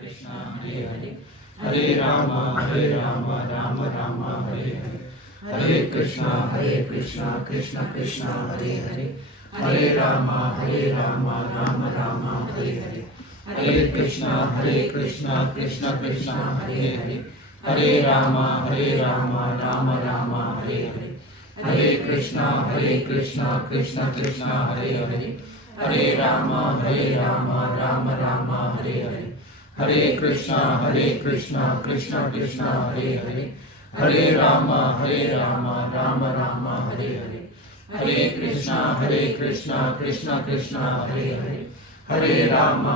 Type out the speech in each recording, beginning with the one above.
कृष्ण हरे हरे, हरे राम राम राम हरे हरे, हरे कृष्ण कृष्ण कृष्ण हरे हरे, हरे राम राम राम हरे हरे, हरे कृष्ण कृष्ण कृष्ण हरे हरे, हरे राम राम राम हरे हरे, हरे कृष्ण कृष्ण कृष्ण हरे हरे, हरे राम राम राम हरे हरे, हरे कृष्ण कृष्ण कृष्ण हरे हरे, हरे राम राम राम हरे हरे, हरे कृष्ण कृष्ण कृष्ण हरे हरे, हरे राम राम राम हरे हरे, हरे कृष्ण कृष्ण कृष्ण हरे हरे, हरे राम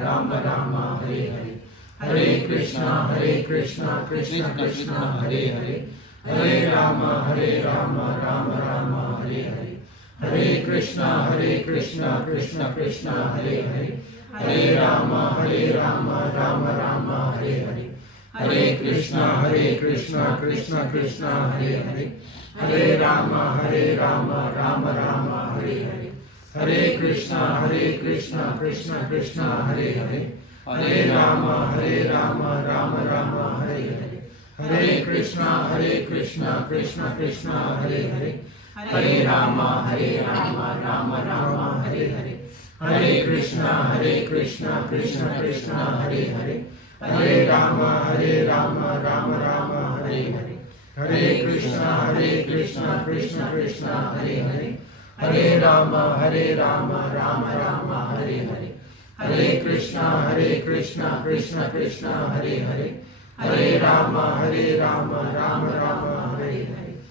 राम राम हरे हरे, हरे कृष्ण कृष्ण कृष्ण हरे हरे, हरे राम राम राम हरे हरे, हरे कृष्ण कृष्ण कृष्ण हरे हरे, हरे राम राम राम हरे हरे, हरे कृष्ण कृष्ण कृष्ण हरे हरे, हरे राम राम राम हरे हरे, हरे कृष्ण कृष्ण कृष्ण हरे हरे, हरे राम राम राम हरे हरे, हरे कृष्ण कृष्ण कृष्ण हरे हरे, हरे राम राम राम हरे हरे, हरे कृष्ण कृष्ण कृष्ण हरे हरे, हरे राम राम राम हरे हरे, हरे कृष्ण कृष्ण कृष्ण हरे हरे, हरे राम राम राम हरे हरे, हरे कृष्ण कृष्ण कृष्ण हरे हरे, हरे राम राम राम हरे हरे, हरे कृष्ण कृष्ण कृष्ण हरे हरे, हरे राम राम राम हरे हरे,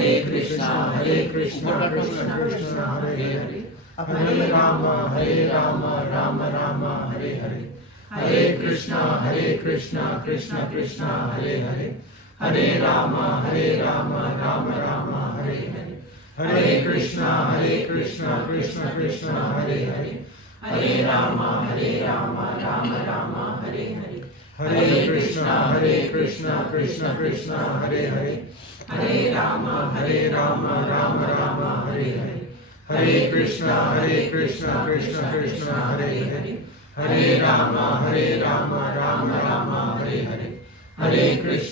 हरे कृष्ण कृष्ण कृष्ण हरे हरे, हरे राम राम राम हरे हरे, हरे कृष्ण कृष्ण कृष्ण हरे हरे, हरे राम राम राम हरे हरे, हरे कृष्ण कृष्ण कृष्ण हरे हरे, हरे राम राम राम हरे हरे, हरे कृष्ण कृष्ण कृष्ण हरे हरे, हरे राम राम राम हरे हरे, हरे कृष्ण कृष्ण कृष्ण हरे हरे, हरे राम राम राम हरे हरे, हरे कृष्ण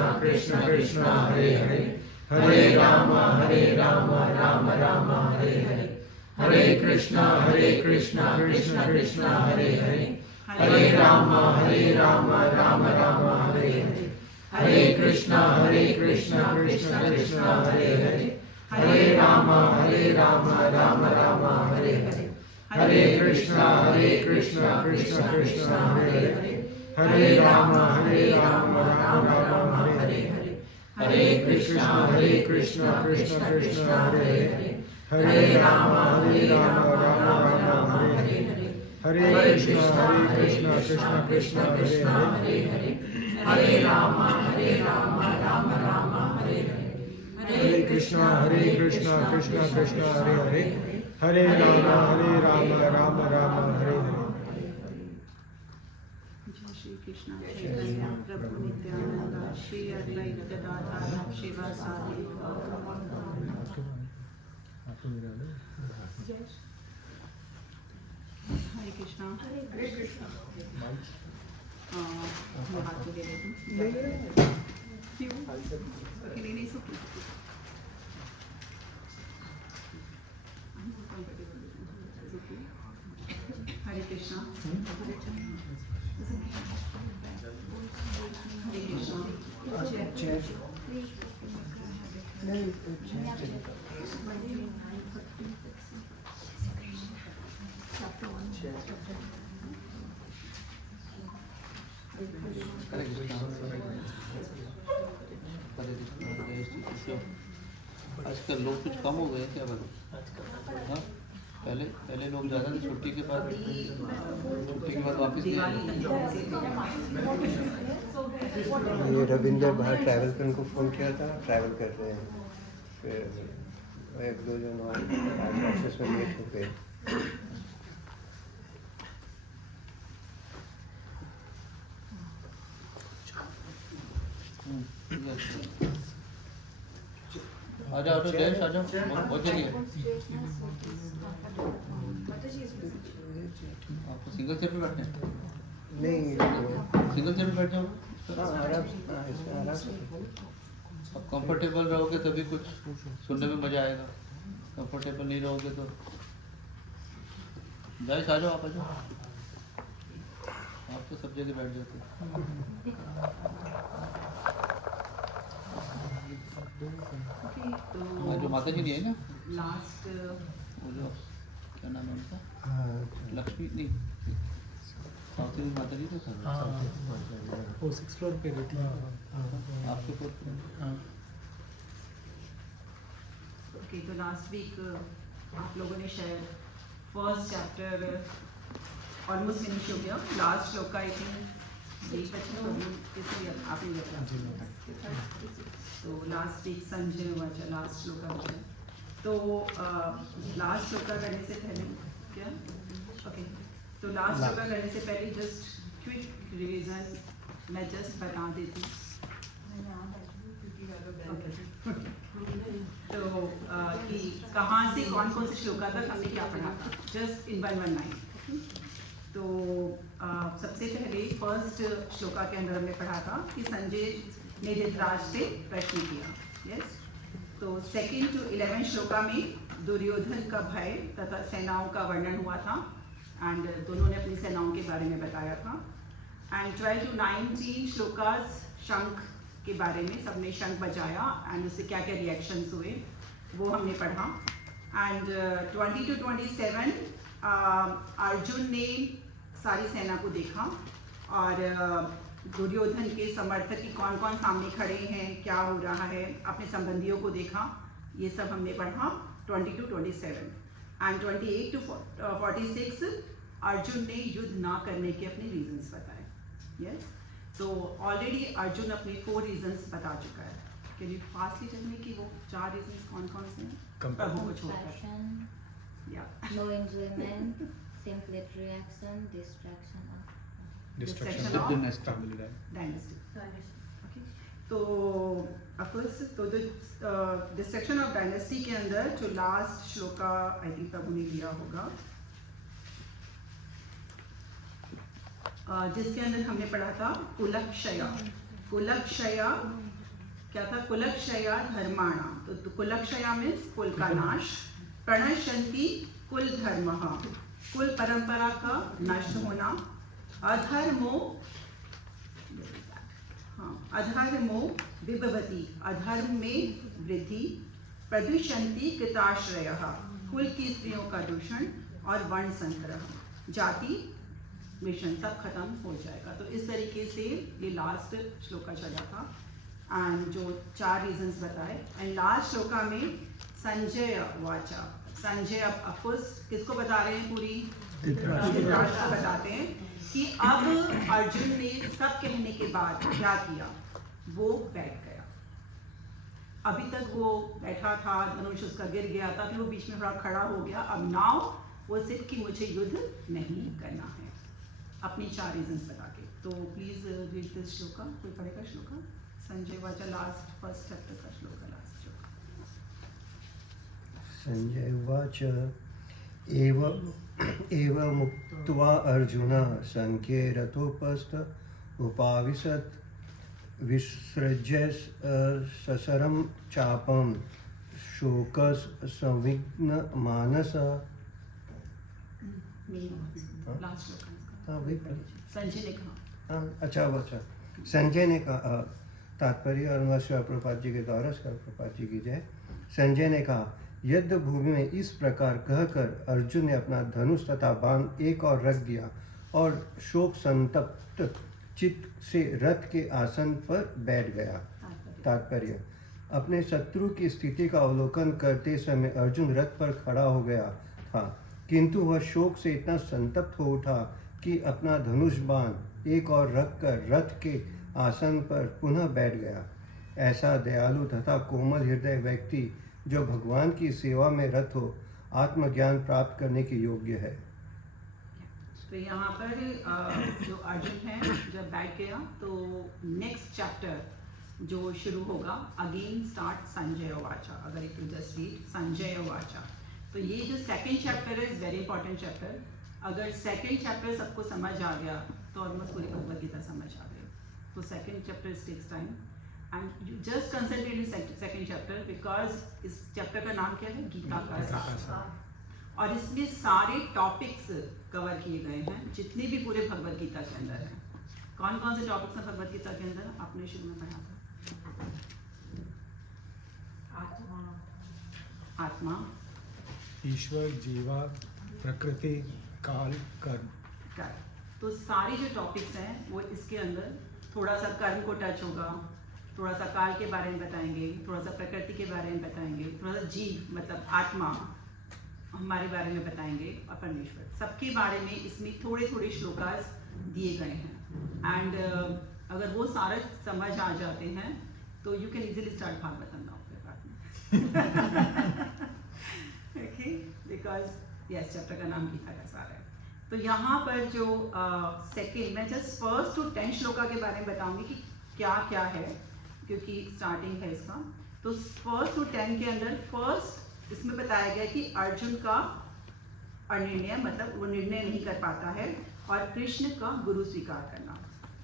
कृष्ण कृष्ण हरे हरे, हरे राम राम राम हरे हरे, हरे कृष्ण कृष्ण कृष्ण हरे हरे, हरे राम राम राम हरे हरे, हरे कृष्ण कृष्ण कृष्ण हरे हरे, हरे राम राम राम हरे हरे, हरे कृष्ण कृष्ण कृष्ण कृष्ण हरे हरे, हरे राम राम राम हरे हरे, हरे कृष्ण कृष्ण कृष्ण हरे हरे, हरे राम राम राम हरे हरे। जय श्री कृष्ण चैतन्य प्रभु नित्यानंद श्री अद्वैत गदाधर शिवासादि हरे कृष्णा हरे कृष्णा। हाथ में दे देती क्यों अकेले नहीं सकती। हरे कृष्णा हरे कृष्णा। आजकल लोग कुछ कम हो गए क्या बता? हाँ, पहले लोग ज़्यादा थे, छुट्टी के बाद वापस नहीं आए। ये रविंदर बाहर ट्रैवल पर उनको फ़ोन किया था, ट्रैवल कर रहे हैं, फिर एक दो जन और आज ऑफिस में लेट हो गए। आ जाओ जयेश आ जाओ बहुत जल्दी है। आपको सिंगल चेयर पे बैठना है? नहीं सिंगल चेयर पे बैठ जाओ। आराम से अब कंफर्टेबल रहोगे तभी कुछ सुनने में मजा आएगा, कंफर्टेबल नहीं रहोगे तो। जयेश आ जाओ, आप आ जाओ, आप तो सब जगह बैठ जाते हो। जो माता जी नहीं है ना, लास्ट वो जो क्या नाम है उनका, हाँ, लक्ष्मी नहीं, साउथ इंडियन माता जी तो सर वो 6th फ्लोर पे बैठी है। आपके फोर्थ। ओके, तो लास्ट वीक आप लोगों ने शायद फर्स्ट चैप्टर ऑलमोस्ट फिनिश हो गया। लास्ट श्लोक आई थिंक आपने देखा। तो लास्ट वीक संजय वाचा लास्ट श्लोक का। तो लास्ट श्लोक करने से पहले क्या ओके, तो लास्ट श्लोक करने से पहले जस्ट क्विक रिवीजन मैं जस्ट बता देती हूँ। तो कि कहाँ से कौन कौन से श्लोका तक हमने क्या पढ़ा था, जस्ट इन 119। तो सबसे पहले फर्स्ट श्लोका के अंदर हमने पढ़ा था कि संजय ने धृतराज से प्रश्न किया। यस, तो सेकेंड टू 11 श्लोका में दुर्योधन का भय तथा सेनाओं का वर्णन हुआ था एंड दोनों ने अपनी सेनाओं के बारे में बताया था। एंड 12 to 19 श्लोकास शंख के बारे में, सबने शंख बजाया एंड उससे क्या क्या रिएक्शंस हुए वो हमने पढ़ा। एंड 20 to 27 अर्जुन ने सारी सेना को देखा और दुर्योधन के समर्थक की कौन कौन सामने खड़े हैं, क्या हो रहा है, अपने संबंधियों को देखा, ये सब हमने पढ़ा 20 to 27। एंड 28 to 46 अर्जुन ने युद्ध ना करने के अपने रीजंस बताए। यस, तो ऑलरेडी अर्जुन अपने 4 रीजंस बता चुका है। Can you fastly tell me कि वो 4 रीजंस कौन कौन से हैं? प्रभु को छोड़कर। या No enjoyment, simplet reaction, distraction of Distraction of family life. dynasty. Okay. तो अफकोर्स तो डिस्ट्रक्शन ऑफ डायनेस्टी के अंदर जो लास्ट श्लोका आई थिंक प्रभु ने लिया होगा, जिसके अंदर हमने पढ़ा था कुलक्षया। कुलक्षया क्या था? कुलक्षया धर्माणा। तो कुलक्षया मीन्स कुल का नाश, प्रणश्यन्ति कुल धर्मः, कुल परंपरा का नष्ट होना, अधर्मो अधर्मो विभवति, अधर्म में वृद्धि, प्रदूषन्ति कृताश्रयः, कुल की स्त्रियों का दूषण, और वर्ण संग्रह, जाति मिशन सब खत्म हो जाएगा। तो इस तरीके से ये लास्ट श्लोका चला था एंड जो 4 रीजंस बताए। एंड लास्ट श्लोका में संजय वाचा, संजय अब अफकोर्स किसको बता रहे हैं? पूरी धृतराष्ट्र को बताते हैं कि अब अर्जुन ने सब कहने के बाद क्या किया, वो बैठ गया। अभी तक वो बैठा था, धनुष उसका गिर गया था, फिर वो बीच में थोड़ा खड़ा हो गया। अब नाउ वो सिर्फ कि मुझे युद्ध नहीं करना है, अपनी 4 रीजंस बता के। तो प्लीज रीड दिस श्लोका। कोई पढ़ेगा श्लोका? संजय वाचा लास्ट फर्स्ट चैप्टर का श्लोका, लास्ट श्लोका। संजय उवाच एवं मुक्त्वा अर्जुन संख्ये रथोपस्थ उपाविशत् विसृज्य ससरं चापं शोकस संविघ्न मानस। लास्ट श्लोका हाँ वही संजय ने कहा। हाँ अच्छा वो अच्छा। संजय ने कहा, तात्पर्य अनुवाद प्रभुपाद जी के द्वारा, प्रभुपाद जी की जय। संजय ने कहा, युद्ध भूमि में इस प्रकार कहकर अर्जुन ने अपना धनुष तथा बाण एक और रख दिया और शोक संतप्त चित्त से रथ के आसन पर बैठ गया। तात्पर्य, अपने शत्रु की स्थिति का अवलोकन करते समय अर्जुन रथ पर खड़ा हो गया था, किंतु वह शोक से इतना संतप्त हो उठा कि अपना धनुष बाण एक और रखकर रथ के आसन पर पुनः बैठ गया। ऐसा दयालु तथा कोमल हृदय व्यक्ति जो भगवान की सेवा में रत हो, आत्मज्ञान प्राप्त करने के योग्य है। तो यहाँ पर जो अर्जुन है जब बैठ गया, तो नेक्स्ट चैप्टर जो शुरू होगा अगेन स्टार्ट संजय वाचा। अगर if you just read Sanjay वाचा, तो ये जो सेकंड चैप्टर है इज वेरी इंपॉर्टेंट चैप्टर। अगर सेकंड चैप्टर सबको समझ आ गया तो ऑलमोस्ट पूरी भगवद गीता समझ आ गई। तो second chapter takes time and you just concentrate in second chapter, because इस चैप्टर का नाम क्या है? गीता का सार। और इसमें सारे टॉपिक्स कवर किए गए हैं जितने भी पूरे भगवद गीता के अंदर हैं। कौन कौन से टॉपिक्स हैं भगवद गीता के अंदर? आपने शुरू में पढ़ा था आत्मा, ईश्वर, जीवा, प्रकृति, काल, कर्म। कर्म। तो सारे जो टॉपिक्स हैं वो इसके अंदर थोड़ा सा कर्म को टच होगा, थोड़ा सा काल के बारे में बताएंगे, थोड़ा सा प्रकृति के बारे में बताएंगे, थोड़ा सा जीव मतलब आत्मा हमारे बारे में बताएंगे, और परमेश्वर सबके बारे में इसमें थोड़े थोड़े श्लोकास दिए गए हैं। एंड अगर वो सारे समझ आ जाते हैं तो you can easily start Bhagavatam now फिर बाद में। ओके, बिकॉज यस चैप्टर का नाम गीता का सार है। तो यहाँ पर जो सेकेंड, मैं जस्ट फर्स्ट टू 10 श्लोका के बारे में बताऊंगी कि क्या क्या है, क्योंकि स्टार्टिंग है इसका। तो फर्स्ट टू 10 के अंदर फर्स्ट इसमें बताया गया कि अर्जुन का अनिर्णय मतलब वो निर्णय नहीं कर पाता है और कृष्ण का गुरु स्वीकार करना,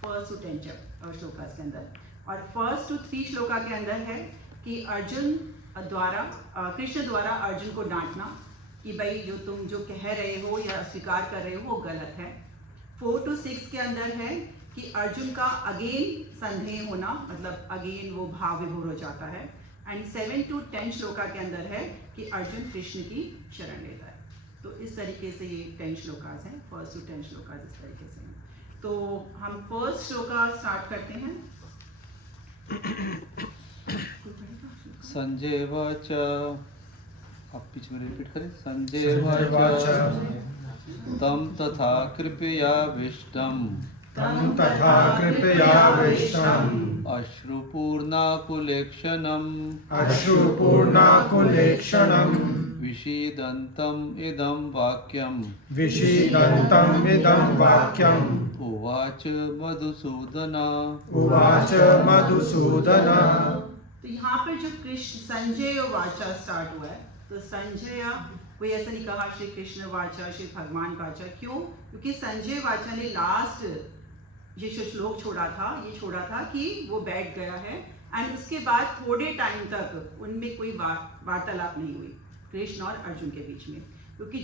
फर्स्ट टू 10 श्लोकास के अंदर। और फर्स्ट टू 3 श्लोका के अंदर है कि अर्जुन द्वारा कृष्ण द्वारा अर्जुन को डांटना कि भाई जो तुम जो कह रहे हो या स्वीकार कर रहे हो वो गलत है। 4 टू 6 के अंदर है कि अर्जुन का अगेन संदेह होना, मतलब अगेन वो भाव विभोर हो जाता है। एंड 7 टू 10 श्लोका के अंदर है कि अर्जुन कृष्ण की शरण लेता है। तो इस तरीके से ये 10 श्लोकास हैं, फर्स्ट टू 10 श्लोकास इस तरीके से हैं। तो हम फर्स्ट श्लोका स्टार्ट करते हैं। संजय वाच, आप पीछे में रिपीट करें। संजय वाच तम तथा कृपयाविष्टम् तं तथा कृपयाविष्टम् अश्रुपूर्णाकुलेक्षणम् अश्रुपूर्णाकुलेक्षणम् विषीदन्तम् इदं वाक्यम् विषीदन्तम् इदं वाक्यम् उवाच मधुसूदन। उवाच मधुसूदन। तो यहाँ पर जो कृष्ण संजय वाचा स्टार्ट हुआ है, तो संजय कोई ऐसा नहीं कहा श्री कृष्ण वाचा श्री भगवान वाचा। क्यों? क्योंकि संजय वाचा ने लास्ट ये जो श्लोक छोड़ा था कि वो बैठ गया है एंड उसके बाद थोड़े टाइम तक उनमें कोई वार्तालाप नहीं हुई कृष्ण और अर्जुन के बीच में। क्योंकि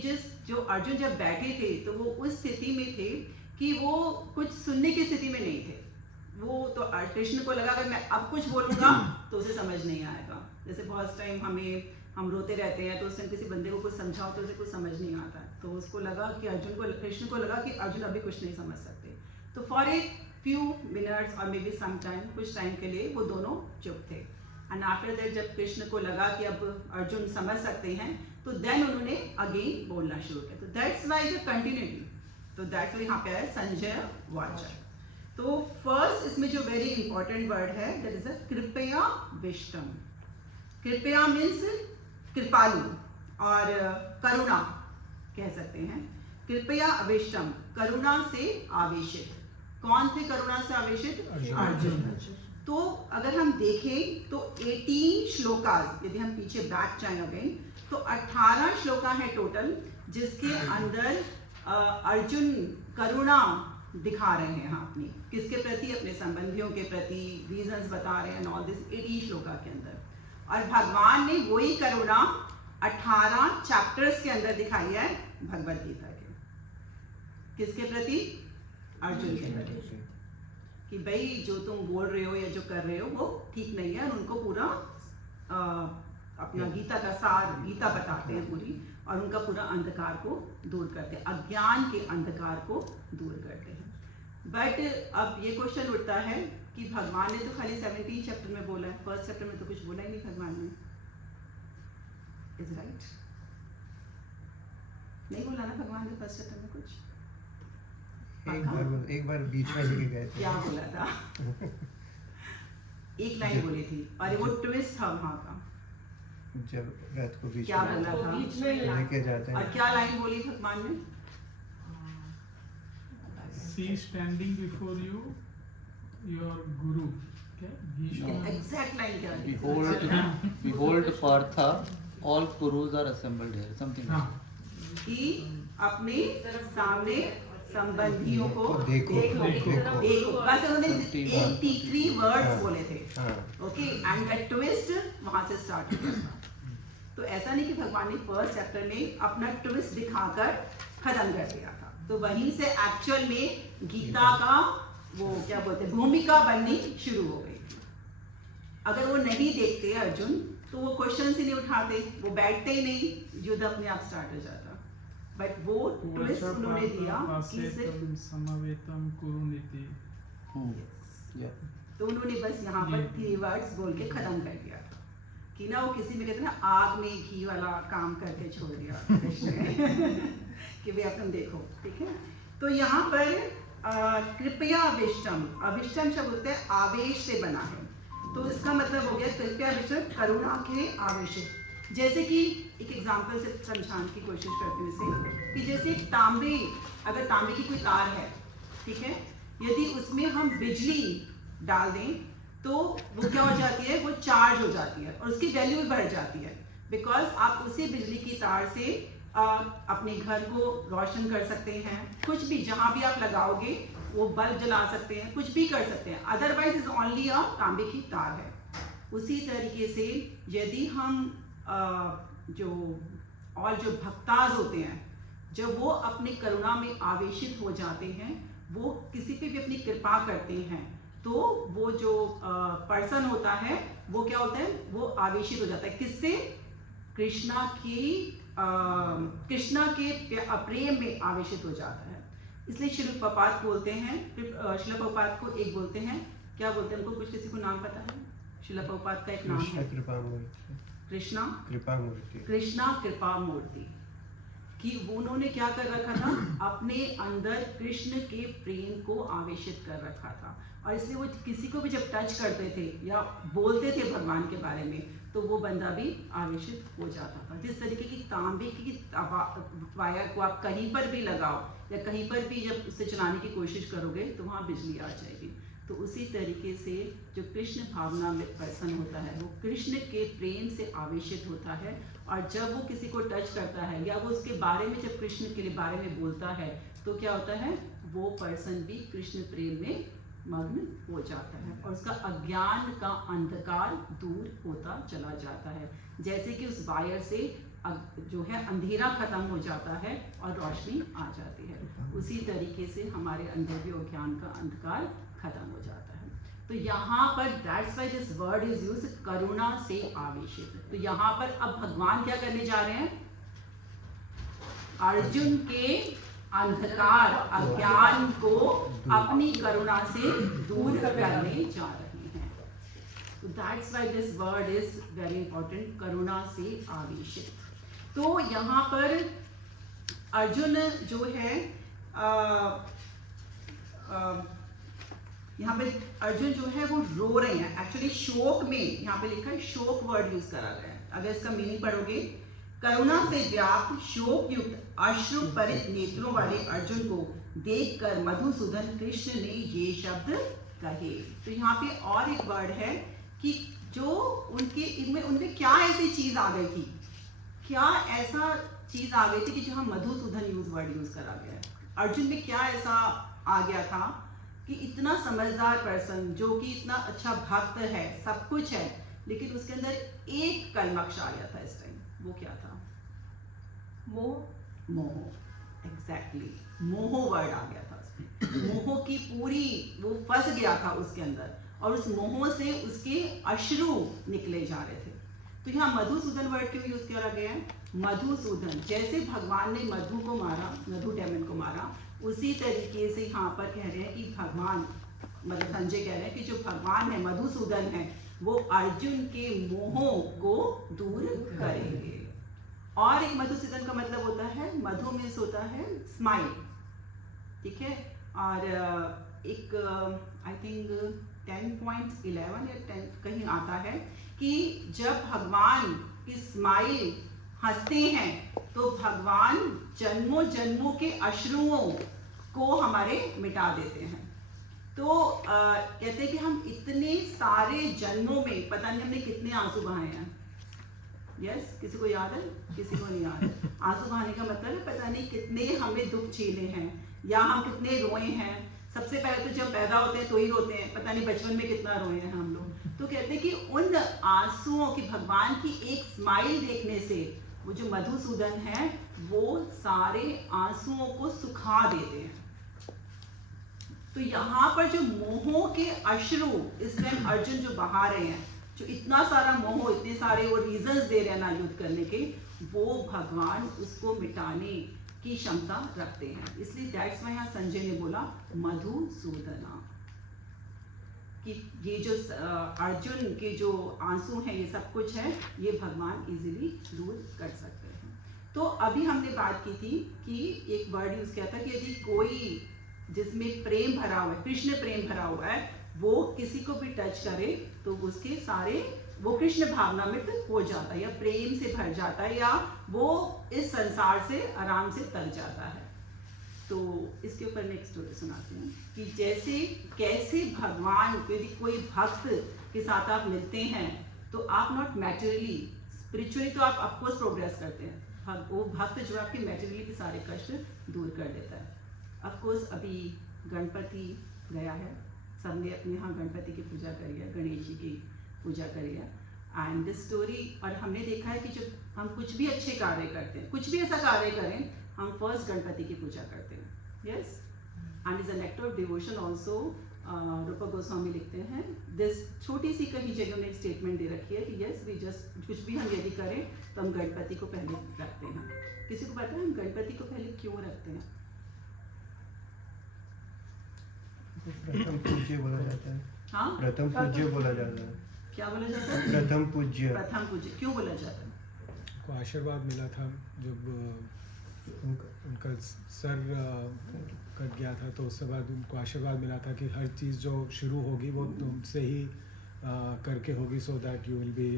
जो अर्जुन जब बैठे थे तो वो उस स्थिति में थे कि वो कुछ सुनने की स्थिति में नहीं थे। वो तो कृष्ण को लगा अगर मैं अब कुछ बोलूँगा तो उसे समझ नहीं आएगा। जैसे बहुत टाइम हम रोते रहते हैं तो उस टाइम किसी बंदे को कुछ समझाओ तो उसे कुछ समझ नहीं आता है। तो उसको लगा कि कृष्ण को लगा कि अर्जुन अभी कुछ नहीं समझ सकते। तो फॉर ए फ्यू मिनट्स और मे बी सम टाइम, कुछ टाइम के लिए वो दोनों चुप थे। एंड आफ्टर दैट जब कृष्ण को लगा कि अब अर्जुन समझ सकते हैं तो देन उन्होंने अगेन बोलना शुरू किया। तो दैट्स वाई द कंटिन्यूटी। तो दैट्स यहाँ पे है संजय वाचा। तो फर्स्ट इसमें जो वेरी इंपॉर्टेंट वर्ड है दैट इज अ कृपया विष्टम। कृपया मीन्स कृपालु और करुणा कह सकते हैं। कृपया अविष्टम, करुणा से आवेशित। कौन थे करुणा से आवेशित? अर्जुन। तो अगर हम देखें तो 18 श्लोकास, यदि हम पीछे बैक जाएं अगेन, तो 18 श्लोका है टोटल जिसके अंदर अर्जुन करुणा दिखा रहे हैं अपनी, किसके प्रति? अपने संबंधियों के प्रति, रीजंस बता रहे हैं ऑल दिस 18 श्लोका के अंदर। और भगवान ने वही करुणा 18 चैप्टर्स के अंदर दिखाई है भगवद गीता के। किसके प्रति? अर्जुन के प्रति, कि भाई जो तुम बोल रहे हो या जो कर रहे हो वो ठीक नहीं है। और उनको पूरा अपना गीता का सार, गीता बताते हैं पूरी, और उनका पूरा अंधकार को दूर करते हैं, अज्ञान के अंधकार को दूर करते हैं। बट अब ये क्वेश्चन उठता है कि भगवान ने तो खाली 17 चैप्टर में बोला है, फर्स्ट चैप्टर में तो कुछ बोला ही नहीं भगवान ने। Is right? नहीं बोला ना भगवान ने फर्स्ट चैप्टर में कुछ? एक बार बीच में लेके गए थे। क्या बोला था? एक लाइन बोली थी और वो ट्विस्ट था वहाँ का। जब रथ को बीच क्या में बोला था? लेके जाते हैं। और क्या लाइन बोली भगवान ने? See standing before you, your guru. Exact line क्या है? Behold Partha, all Kurus are assembled here. Something like that. कि अपने सामने संबंधियों को देखो, देखो। बस उन्होंने 83 वर्ड्स बोले थे। हाँ। ओके, एंड द ट्विस्ट वहां से स्टार्ट हुआ था। तो ऐसा नहीं कि भगवान ने फर्स्ट चैप्टर में अपना ट्विस्ट दिखाकर खत्म कर दिया था, तो वहीं से एक्चुअल में गीता का वो क्या बोलते हैं भूमिका बननी शुरू हो गई थी। अगर वो नहीं देखते अर्जुन तो वो क्वेश्चन ही नहीं उठाते, वो बैठते ही नहीं, युद्ध अपने आप स्टार्ट हो जाता। बट वो ट्विस्ट उन्होंने दिया कि सिर्फ समवेतम कुरुनीति। Yeah. तो उन्होंने बस यहाँ पर 3 वर्ड्स बोल के खत्म कर दिया था कि ना वो किसी में कहते हैं ना आग में घी वाला काम करके छोड़ दिया कि भैया तुम देखो, ठीक है। तो यहाँ पर कृपया अभिष्टम, अभिष्टम शब्द बोलते हैं आवेश से बना है, तो इसका मतलब हो गया कृपया अभिष्टम करुणा के आवेश। जैसे कि एक एग्जांपल से समझाने की कोशिश करते हैं इसे कि जैसे तांबे, अगर तांबे की कोई तार है, ठीक है, यदि उसमें हम बिजली डाल दें तो वो क्या हो जाती है, वो चार्ज हो जाती है और उसकी वैल्यू भी बढ़ जाती है, बिकॉज आप उसी बिजली की तार से अपने घर को रोशन कर सकते हैं, कुछ भी जहाँ भी आप लगाओगे वो बल्ब जला सकते हैं, कुछ भी कर सकते हैं, अदरवाइज इज ओनली अ तांबे की तार है। उसी तरीके से यदि हम जो भक्ताज होते हैं, जब वो अपनी करुणा में आवेशित हो जाते हैं, वो किसी पे भी अपनी कृपा करते हैं, तो वो जो पर्सन होता है वो क्या होता है, वो आवेशित हो जाता है। किससे? कृष्णा के प्रेम में आवेशित हो जाता है। इसलिए श्रील प्रभुपाद बोलते हैं, श्रील प्रभुपाद को एक बोलते हैं, क्या बोलते हैं उनको, कुछ किसी को नाम पता है? श्रील प्रभुपाद का एक नाम है कृष्णा कृपा मूर्ति। कि उन्होंने क्या कर रखा था, अपने अंदर कृष्ण के प्रेम को आवेशित कर रखा था, और इसलिए वो किसी को भी जब टच करते थे या बोलते थे भगवान के बारे में तो वो बंदा भी आवेशित हो जाता था। जिस तरीके की तांबे की वायर को आप कहीं पर भी लगाओ या कहीं पर भी जब उसे चलाने की कोशिश करोगे तो वहाँ बिजली आ जाएगी। तो उसी तरीके से जो कृष्ण भावना में पर्सन होता है वो कृष्ण के प्रेम से आवेशित होता है, और जब वो किसी को टच करता है या वो उसके बारे में जब कृष्ण के बारे में बोलता है तो क्या होता है, वो पर्सन भी कृष्ण प्रेम में मग्न हो जाता है और उसका अज्ञान का अंधकार दूर होता चला जाता है। जैसे कि उस वायर से जो है अंधेरा खत्म हो जाता है और रोशनी आ जाती है, उसी तरीके से हमारे अंदर भी अज्ञान का अंधकार खत्म हो जाता है। तो यहाँ पर that's why this word is use, करुणा से आवेशित। तो यहाँ पर अब भगवान क्या करने जा रहे हैं, अर्जुन के अंधकार अज्ञान को अपनी करुणा से दूर करने जा रहे हैं। तो that's why this word is very important, करुणा से आवेशित। तो यहाँ पर अर्जुन जो है यहाँ पे अर्जुन जो है वो रो रहे हैं। एक्चुअली शोक में यहाँ पे लिखा है, शोक वर्ड यूज करा गया है। अगर इसका मीनिंग पढ़ोगे, करुणा से व्याप्त शोक युक्त अश्रु परित नेत्रों वाले अर्जुन को देखकर मधुसूदन कृष्ण ने ये शब्द कहे। तो यहाँ पे और एक वर्ड है कि जो उनमें क्या ऐसी चीज आ गई थी, क्या ऐसा चीज आ गई थी कि जहाँ मधुसूदन वर्ड यूज करा गया है। अर्जुन में क्या ऐसा आ गया था कि इतना समझदार पर्सन जो कि इतना अच्छा भक्त है, सब कुछ है, लेकिन उसके अंदर एक कलमक्ष आ गया था इस टाइम। वो क्या था? मोह। एग्जैक्टली, मोह वर्ड आ गया था उसमें। मोह की पूरी वो फंस गया था उसके अंदर, और उस मोह से उसके अश्रु निकले जा रहे थे। तो यहाँ मधुसूदन वर्ड क्यों यूज किया गया है? मधुसूदन, जैसे भगवान ने मधु को मारा, मधु डेमन को मारा, उसी तरीके से यहाँ पर कह रहे हैं कि भगवान, मतलब संजय कह रहे हैं कि जो भगवान है, मधुसूदन है, वो अर्जुन के मोह को दूर करेंगे। और एक मधुसूदन का मतलब होता है, मधु मीन्स होता है स्माइल, ठीक है। और एक आई थिंक 10.11 या 10 कहीं आता है कि जब भगवान की स्माइल हंसते हैं तो भगवान जन्मों जन्मों के अश्रुओं को हमारे मिटा देते हैं। तो कहते हैं कि हम इतने सारे जन्मों में पता नहीं हमने कितने आंसू बहाए हैं। यस, किसी को याद है? किसी को नहीं याद है। आंसू बहाने का मतलब है पता नहीं कितने हमें दुख झेले हैं या हम कितने रोए हैं। सबसे पहले तो जब पैदा होते हैं तो ही रोते हैं, पता नहीं बचपन में कितना रोए हैं हम लोग। तो कहते हैं कि उन आंसुओं की, भगवान की एक स्माइल देखने से वो जो मधुसूदन है वो सारे आंसुओं को सुखा देते हैं। तो यहाँ पर जो मोहों के अश्रु इस टाइम अर्जुन जो बहा रहे हैं, जो इतना सारा मोह, इतने सारे वो रीजंस दे रहे हैं ना युद्ध करने के, वो भगवान उसको मिटाने की क्षमता रखते हैं। इसलिए दैट्स वाई यहाँ संजय ने बोला मधुसूदना, कि ये जो अर्जुन के जो आंसू हैं, ये सब कुछ है, ये भगवान इजीली दूर कर सकते हैं। तो अभी हमने बात की थी कि एक वर्ड यूज किया था कि यदि कोई जिसमें प्रेम भरा हुआ है, कृष्ण प्रेम भरा हुआ है, वो किसी को भी टच करे तो उसके सारे वो कृष्ण भावनामृत हो जाता है या प्रेम से भर जाता है या वो इस संसार से आराम से तर जाता है। तो इसके ऊपर नेक्स्ट स्टोरी सुनाती हूँ कि जैसे कैसे भगवान, यदि कोई भक्त के साथ आप मिलते हैं तो आप नॉट मैटेरियली, स्पिरिचुअली तो आप ऑफकोर्स प्रोग्रेस करते हैं, वो भक्त जो आपके मैटेरियली के सारे कष्ट दूर कर देता है। ऑफकोर्स अभी गणपति गया है, सबने अपने यहाँ गणपति की पूजा करी है, गणेश जी की पूजा करी है। एंड दिस स्टोरी, और हमने देखा है कि जब हम कुछ भी अच्छे कार्य करते हैं, कुछ भी ऐसा कार्य करें, हम फर्स्ट गणपति की पूजा करते हैं। Yes, and is an act of devotion also. Rupa Goswami लिखते हैं, दिस छोटी सी कहीं जगह में स्टेटमेंट दे रखी है कि यस वी जस्ट, कुछ भी हम यदि करें तो हम गणपति को पहले रखते हैं। किसी को पता है हम गणपति को पहले क्यों रखते हैं? प्रथम पूज्य बोला जाता है। हाँ, प्रथम पूज्य बोला जाता है। क्या बोला जाता है? प्रथम पूज्य। प्रथम पूज्य क्यों बोला जाता है? को आशीर्वाद मिला था जब उनका सर कट गया था, तो उसके बाद उनको आशीर्वाद मिला था कि हर चीज़ जो शुरू होगी वो तुमसे ही करके होगी, so that you will be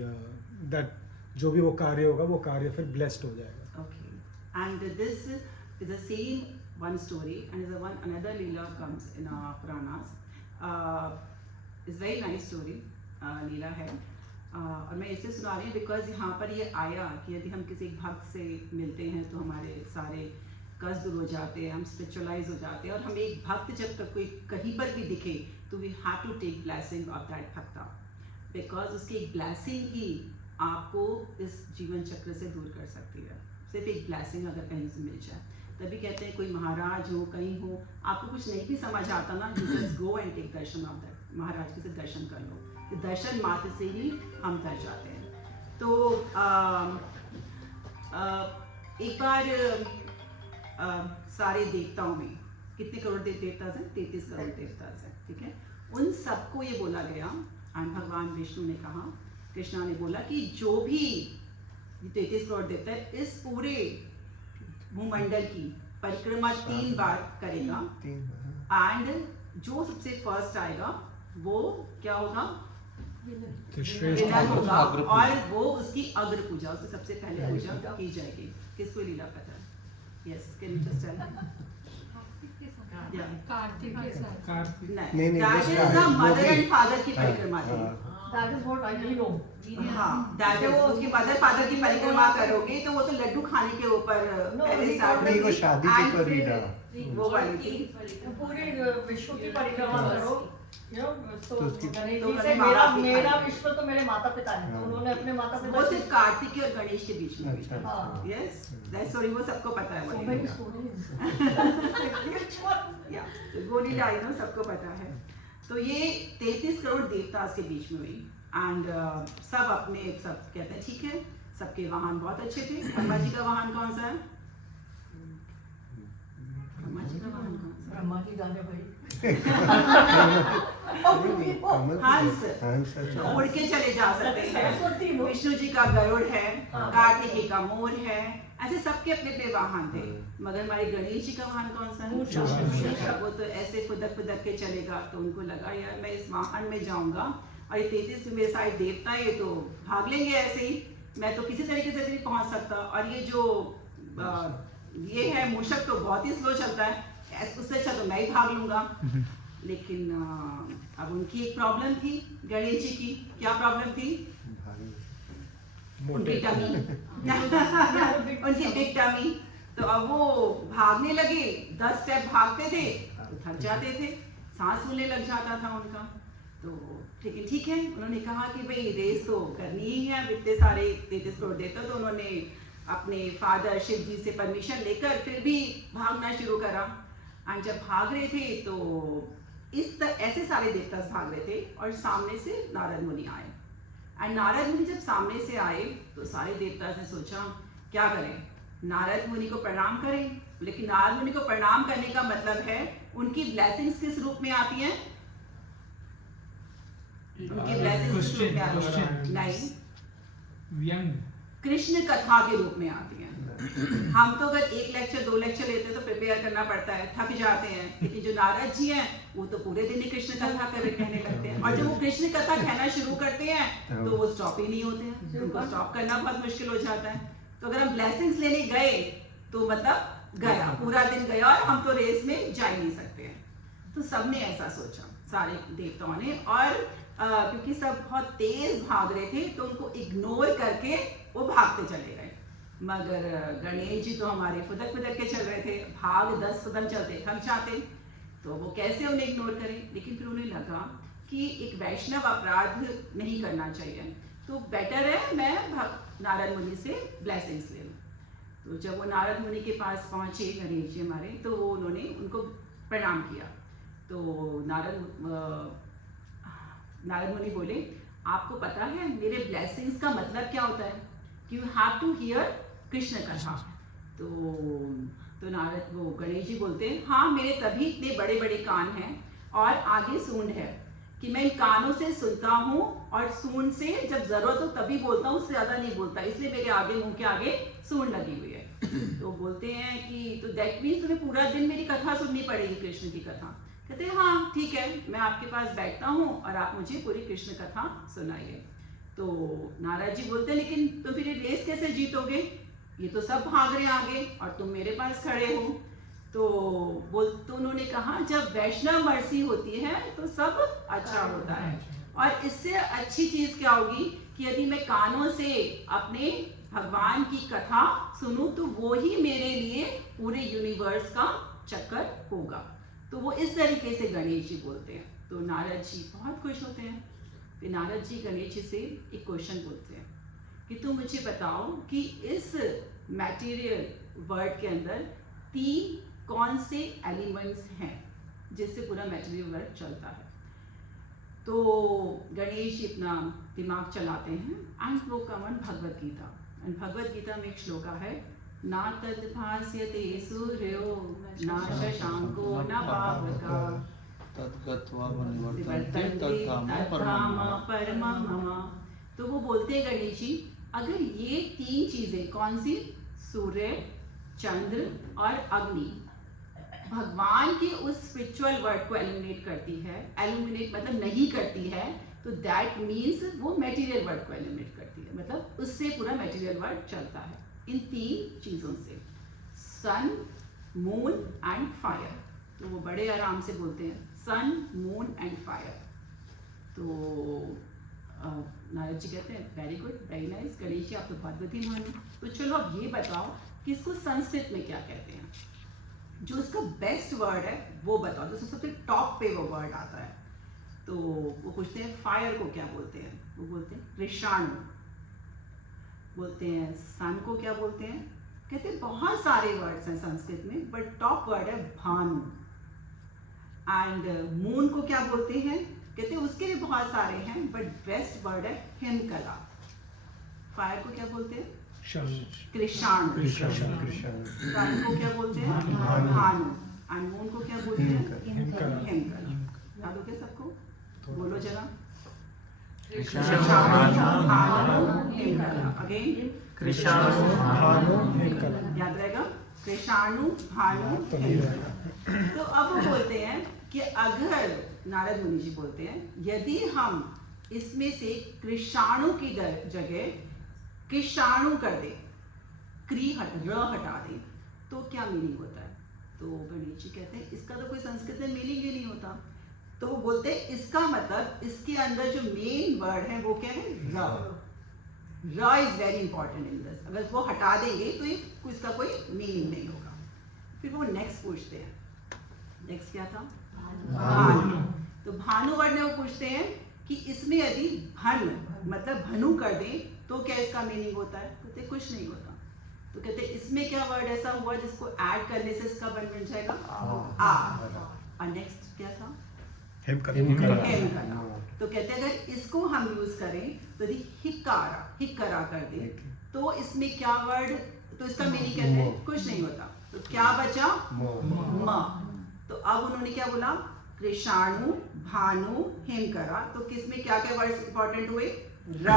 that जो भी वो कार्य होगा वो कार्य फिर ब्लेस्ड हो जाएगा। Okay, and this is the same one story, and is the one another Leela comes in our Puranas. It's very nice story, लीला है, और मैं इससे सुना रही हूँ बिकॉज यहाँ पर ये आया कि यदि हम किसी भक्त से मिलते हैं तो हमारे सारे कष्ट दूर हो जाते हैं, हम स्पिरिचुअलाइज हो जाते हैं, और हमें एक भक्त जब तक कोई कहीं पर भी दिखे तो we have to take blessing of that bhakta, because उसकी एक ब्लेसिंग ही आपको इस जीवन चक्र से दूर कर सकती है। सिर्फ एक ब्लेसिंग अगर कहीं से मिल जाए, तभी कहते हैं कोई महाराज हो, कहीं हो, आपको कुछ नहीं भी समझ आता ना, you just go and take darshan of that Maharaj के से दर्शन कर लो, कि दर्शन मात्र से ही हम तर जाते हैं। तो एक बार सारे देवताओं में कितने करोड़ देवता हैं? 33 करोड़ देवता हैं, ठीक है। उन सबको ये बोला गया, एंड भगवान विष्णु ने कहा, कृष्णा ने बोला कि जो भी 33 करोड़ देवता है इस पूरे भूमंडल की परिक्रमा 3 बार करेगा, एंड जो सबसे फर्स्ट आएगा वो क्या होगा? तो श्रेष्ठ विनर होगा, अग्र पूजा। और वो उसकी अग्र पूजा, उसकी सबसे पहले पूजा की जाएगी। किसको लीला पता है? Yes, can you just tell? Kartik के साथ। नहीं, दैट this इज द वो मदर भी- एंड फादर की परिक्रमा थी। That is what I know. हाँ, दैट इज उसकी मदर फादर की परिक्रमा करोगे तो वो तो लड्डू खाने के ऊपर पहले स्टार्ट नहीं, वो शादी के ऊपर भी था। वो वाली थी। पूरे विश्व की परिक्रमा करो, तो तो उसकी- गणेश तो जी से माँ बाप की मेरा खानी। विश्व तो मेरे माता पिता ने, तो उन्होंने अपने माता वो पिता सिर्फ कार्तिक और गणेश के बीच में हुई अच्छा, थी। हाँ। यस, दैट स्टोरी वो सबको पता है So वाली many Leela. stories. Which one? या तो वो लीला आई ना, सबको पता है। तो ये 33 करोड़ देवता के बीच में हुई, एंड सब अपने सब कहते हैं ठीक है, सबके वाहन बहुत अच्छे थे। ब्रह्मा जी का वाहन कौन सा है? ब्रह्मा जी का वाहन कौन सा है? ब्रह्मा जी जाने भाई। हंस। हंस, तो उड़ के चले जा सकते सरस्वती हैं। लो। विष्णु जी का गरुड़ है, हाँ। कार्तिकेय का मोर है, ऐसे सबके अपने अपने वाहन थे। मगर हमारे गणेश जी का वाहन कौन सा है? वो तो ऐसे फुदक फुदक के चलेगा, तो उनको लगा यार मैं इस वाहन में जाऊंगा, और ये 33 तो मेरे सारे देवता ये तो भाग लेंगे ऐसे ही, मैं तो किसी तरीके से नहीं पहुंच सकता। और ये जो ये है मूषक तो बहुत ही स्लो चलता है, उससे अच्छा तो मैं ही भाग लूंगा। लेकिन अब उनकी एक प्रॉब्लम थी गणेश जी की। क्या प्रॉब्लम थी? उनकी टमी उनकी बिग टमी। तो अब वो भागने लगे, 10 स्टेप भागते थे तो थक जाते थे, सांस फूलने लग जाता था उनका। तो लेकिन ठीक है, उन्होंने कहा कि भाई रेस तो करनी ही है, अब इतने सारे 33 करोड़ देता। तो उन्होंने अपने फादर शिव जी से परमिशन लेकर फिर भी भागना शुरू करा। और जब भाग रहे थे तो ऐसे सारे देवता भाग रहे थे और सामने से नारद मुनि आए। और नारद मुनि जब सामने से आए तो सारे देवता ने सोचा क्या करें, नारद मुनि को प्रणाम करें। लेकिन नारद मुनि को प्रणाम करने का मतलब है उनकी ब्लेसिंग्स किस रूप में आती हैं? उनकी ब्लेसिंग्स किस रूप में आती हैं? नहीं, कृष्ण कथा के रूप में आती हैं। हम तो अगर 1 लेक्चर 2 लेक्चर लेते हैं तो प्रिपेयर करना पड़ता है, थक जाते हैं। लेकिन जो नारद जी हैं वो तो पूरे दिन ही कृष्ण कथा कहने लगते हैं। और जब वो कृष्ण कथा कहना शुरू करते हैं तो वो स्टॉप ही नहीं होते हैं, उनको स्टॉप करना बहुत मुश्किल हो जाता है। तो अगर हम ब्लेसिंग्स लेने गए तो मतलब गया, पूरा दिन गया और हम तो रेस में जा ही नहीं सकते हैं। तो सबने ऐसा सोचा, सारे देवताओं ने। और क्योंकि सब बहुत तेज भाग रहे थे तो उनको इग्नोर करके वो भागते चले गए। मगर गणेश जी तो हमारे फुदक फुदक के चल रहे थे, भाग 10 कदम चलते थक जाते, तो वो कैसे उन्हें इग्नोर करें। लेकिन फिर उन्हें लगा कि एक वैष्णव अपराध नहीं करना चाहिए, तो बेटर है मैं नारद मुनि से ब्लेसिंग्स ले लूँ। तो जब वो नारद मुनि के पास पहुँचे गणेश जी हमारे, तो वो उन्होंने उनको प्रणाम किया। तो नारद मुनि बोले, आपको पता है मेरे ब्लेसिंग्स का मतलब क्या होता है? You have to hear Krishna katha. तो नारद वो गणेश जी बोलते हैं, हाँ मेरे तभी इतने बड़े बड़े कान हैं और आगे सूंड है कि मैं इन कानों से सुनता हूँ और सूंड से जब जरूरत हो तभी बोलता हूँ, उससे ज्यादा नहीं बोलता, इसलिए मेरे आगे मुंह के आगे सूंड लगी हुई है। तो बोलते हैं कि तो दैट मीन्स तुम्हें पूरा दिन मेरी कथा सुननी पड़ेगी, कृष्ण की कथा। कहते हैं हाँ ठीक है, मैं आपके पास बैठता हूँ और आप मुझे पूरी कृष्ण कथा सुनाइए। तो नारद जी बोलते हैं, लेकिन तुम फिर ये रेस कैसे जीतोगे? ये तो सब भाग रहे आगे और तुम मेरे पास खड़े हो। तो उन्होंने कहा, जब वैष्णव मर्सी होती है तो सब अच्छा होता है। और इससे अच्छी चीज क्या होगी कि यदि मैं कानों से अपने भगवान की कथा सुनूं तो वो ही मेरे लिए पूरे यूनिवर्स का चक्कर होगा। तो वो इस तरीके से गणेश जी बोलते हैं। तो नारद जी बहुत खुश होते हैं। फिर नारद जी गणेश जी से एक क्वेश्चन पूछते हैं कि तुम मुझे बताओ कि इस मटेरियल वर्ल्ड के अंदर 3 कौन से एलिमेंट्स हैं जिससे पूरा मटेरियल वर्ल्ड चलता है। तो गणेश जी अपना दिमाग चलाते हैं एंड वो कमन भगवत गीता। एंड भगवत गीता में एक श्लोका है, ना तद्भास्यते सूर्यो ना शशांको न पावकः तद्गत्वा निवर्तन्ते निवर्तन्ते तद्धाम परमं मम। तो वो बोलते हैं गणेश जी, अगर ये 3 चीजें कौन सी, सूर्य, चंद्र और अग्नि, भगवान के उस स्पिरिचुअल वर्ड को एलिमिनेट करती है, एलिमिनेट मतलब नहीं करती है, तो दैट मीन्स वो मटेरियल वर्ड को एलिमिनेट करती है, मतलब उससे पूरा मटेरियल वर्ड चलता है इन 3 चीजों से, सन, मून एंड फायर। तो वो बड़े आराम से बोलते हैं सन, मून एंड फायर। तो नारद जी कहते हैं, very good, very nice Ganesh ji, आप तो बहुत बुद्धिमान हो। तो चलो अब ये बताओ कि इसको संस्कृत में क्या कहते हैं, जो उसका बेस्ट वर्ड है वो बताओ, जो सबसे टॉप पे वो वर्ड आता है। तो वो पूछते हैं फायर को क्या बोलते हैं, वो बोलते हैं कृषाणु। बोलते हैं सन को क्या बोलते हैं, कहते हैं बहुत सारे वर्ड्स हैं संस्कृत में बट टॉप वर्ड है भानु। एंड मून को क्या बोलते हैं, कहते हैं उसके भी बहुत सारे हैं बट बेस्ट वर्ड है हिमकला। फायर को क्या बोलते हैं, कृषाणु। सन को क्या बोलते हैं, भानु। एंड मून को क्या बोलते हैं, हिमकला। याद हो गया सबको, बोलो जरा, अगेन कृषाणु भानु हिमकला। याद रहेगा, कृषाणु भानु हिमकला। तो अब वो बोलते हैं कि अगर नारद मुनि जी बोलते हैं यदि हम इसमें से कृषाणु की जगह कृषाणु कर दे, र हटा दे, तो क्या मीनिंग होता है। तो गणेश जी कहते हैं इसका तो कोई संस्कृत में मीनिंग ही नहीं होता। तो वो बोलते हैं इसका मतलब इसके अंदर जो मेन वर्ड है वो क्या है, र। र is very important in this. अगर वो हटा देंगे तो इसका कोई मीनिंग नहीं होगा। फिर वो नेक्स्ट पूछते हैं, नेक्स्ट क्या था, भानु। तो भानु वर्ड में वो पूछते हैं कि इसमें यदि भन मतलब भनु कर दें तो क्या इसका मीनिंग होता है? कहते कुछ नहीं होता। तो कहते इसमें क्या वर्ड ऐसा हुआ जिसको ऐड करने से इसका बन जाएगा आ। और नेक्स्ट क्या था, हेमकला। तो कहते हैं अगर इसको हम यूज करें तो यदि हिक्कारा कर दें तो इसमें क्या वर्ड, तो इसका मीनिंग कहते हैं कुछ नहीं होता। तो क्या बचा, म। तो अब उन्होंने क्या बोला, कृषाणु, भानु, हेमकरा। तो किसमें क्या क्या वर्ड्स इंपॉर्टेंट हुए, रा, आ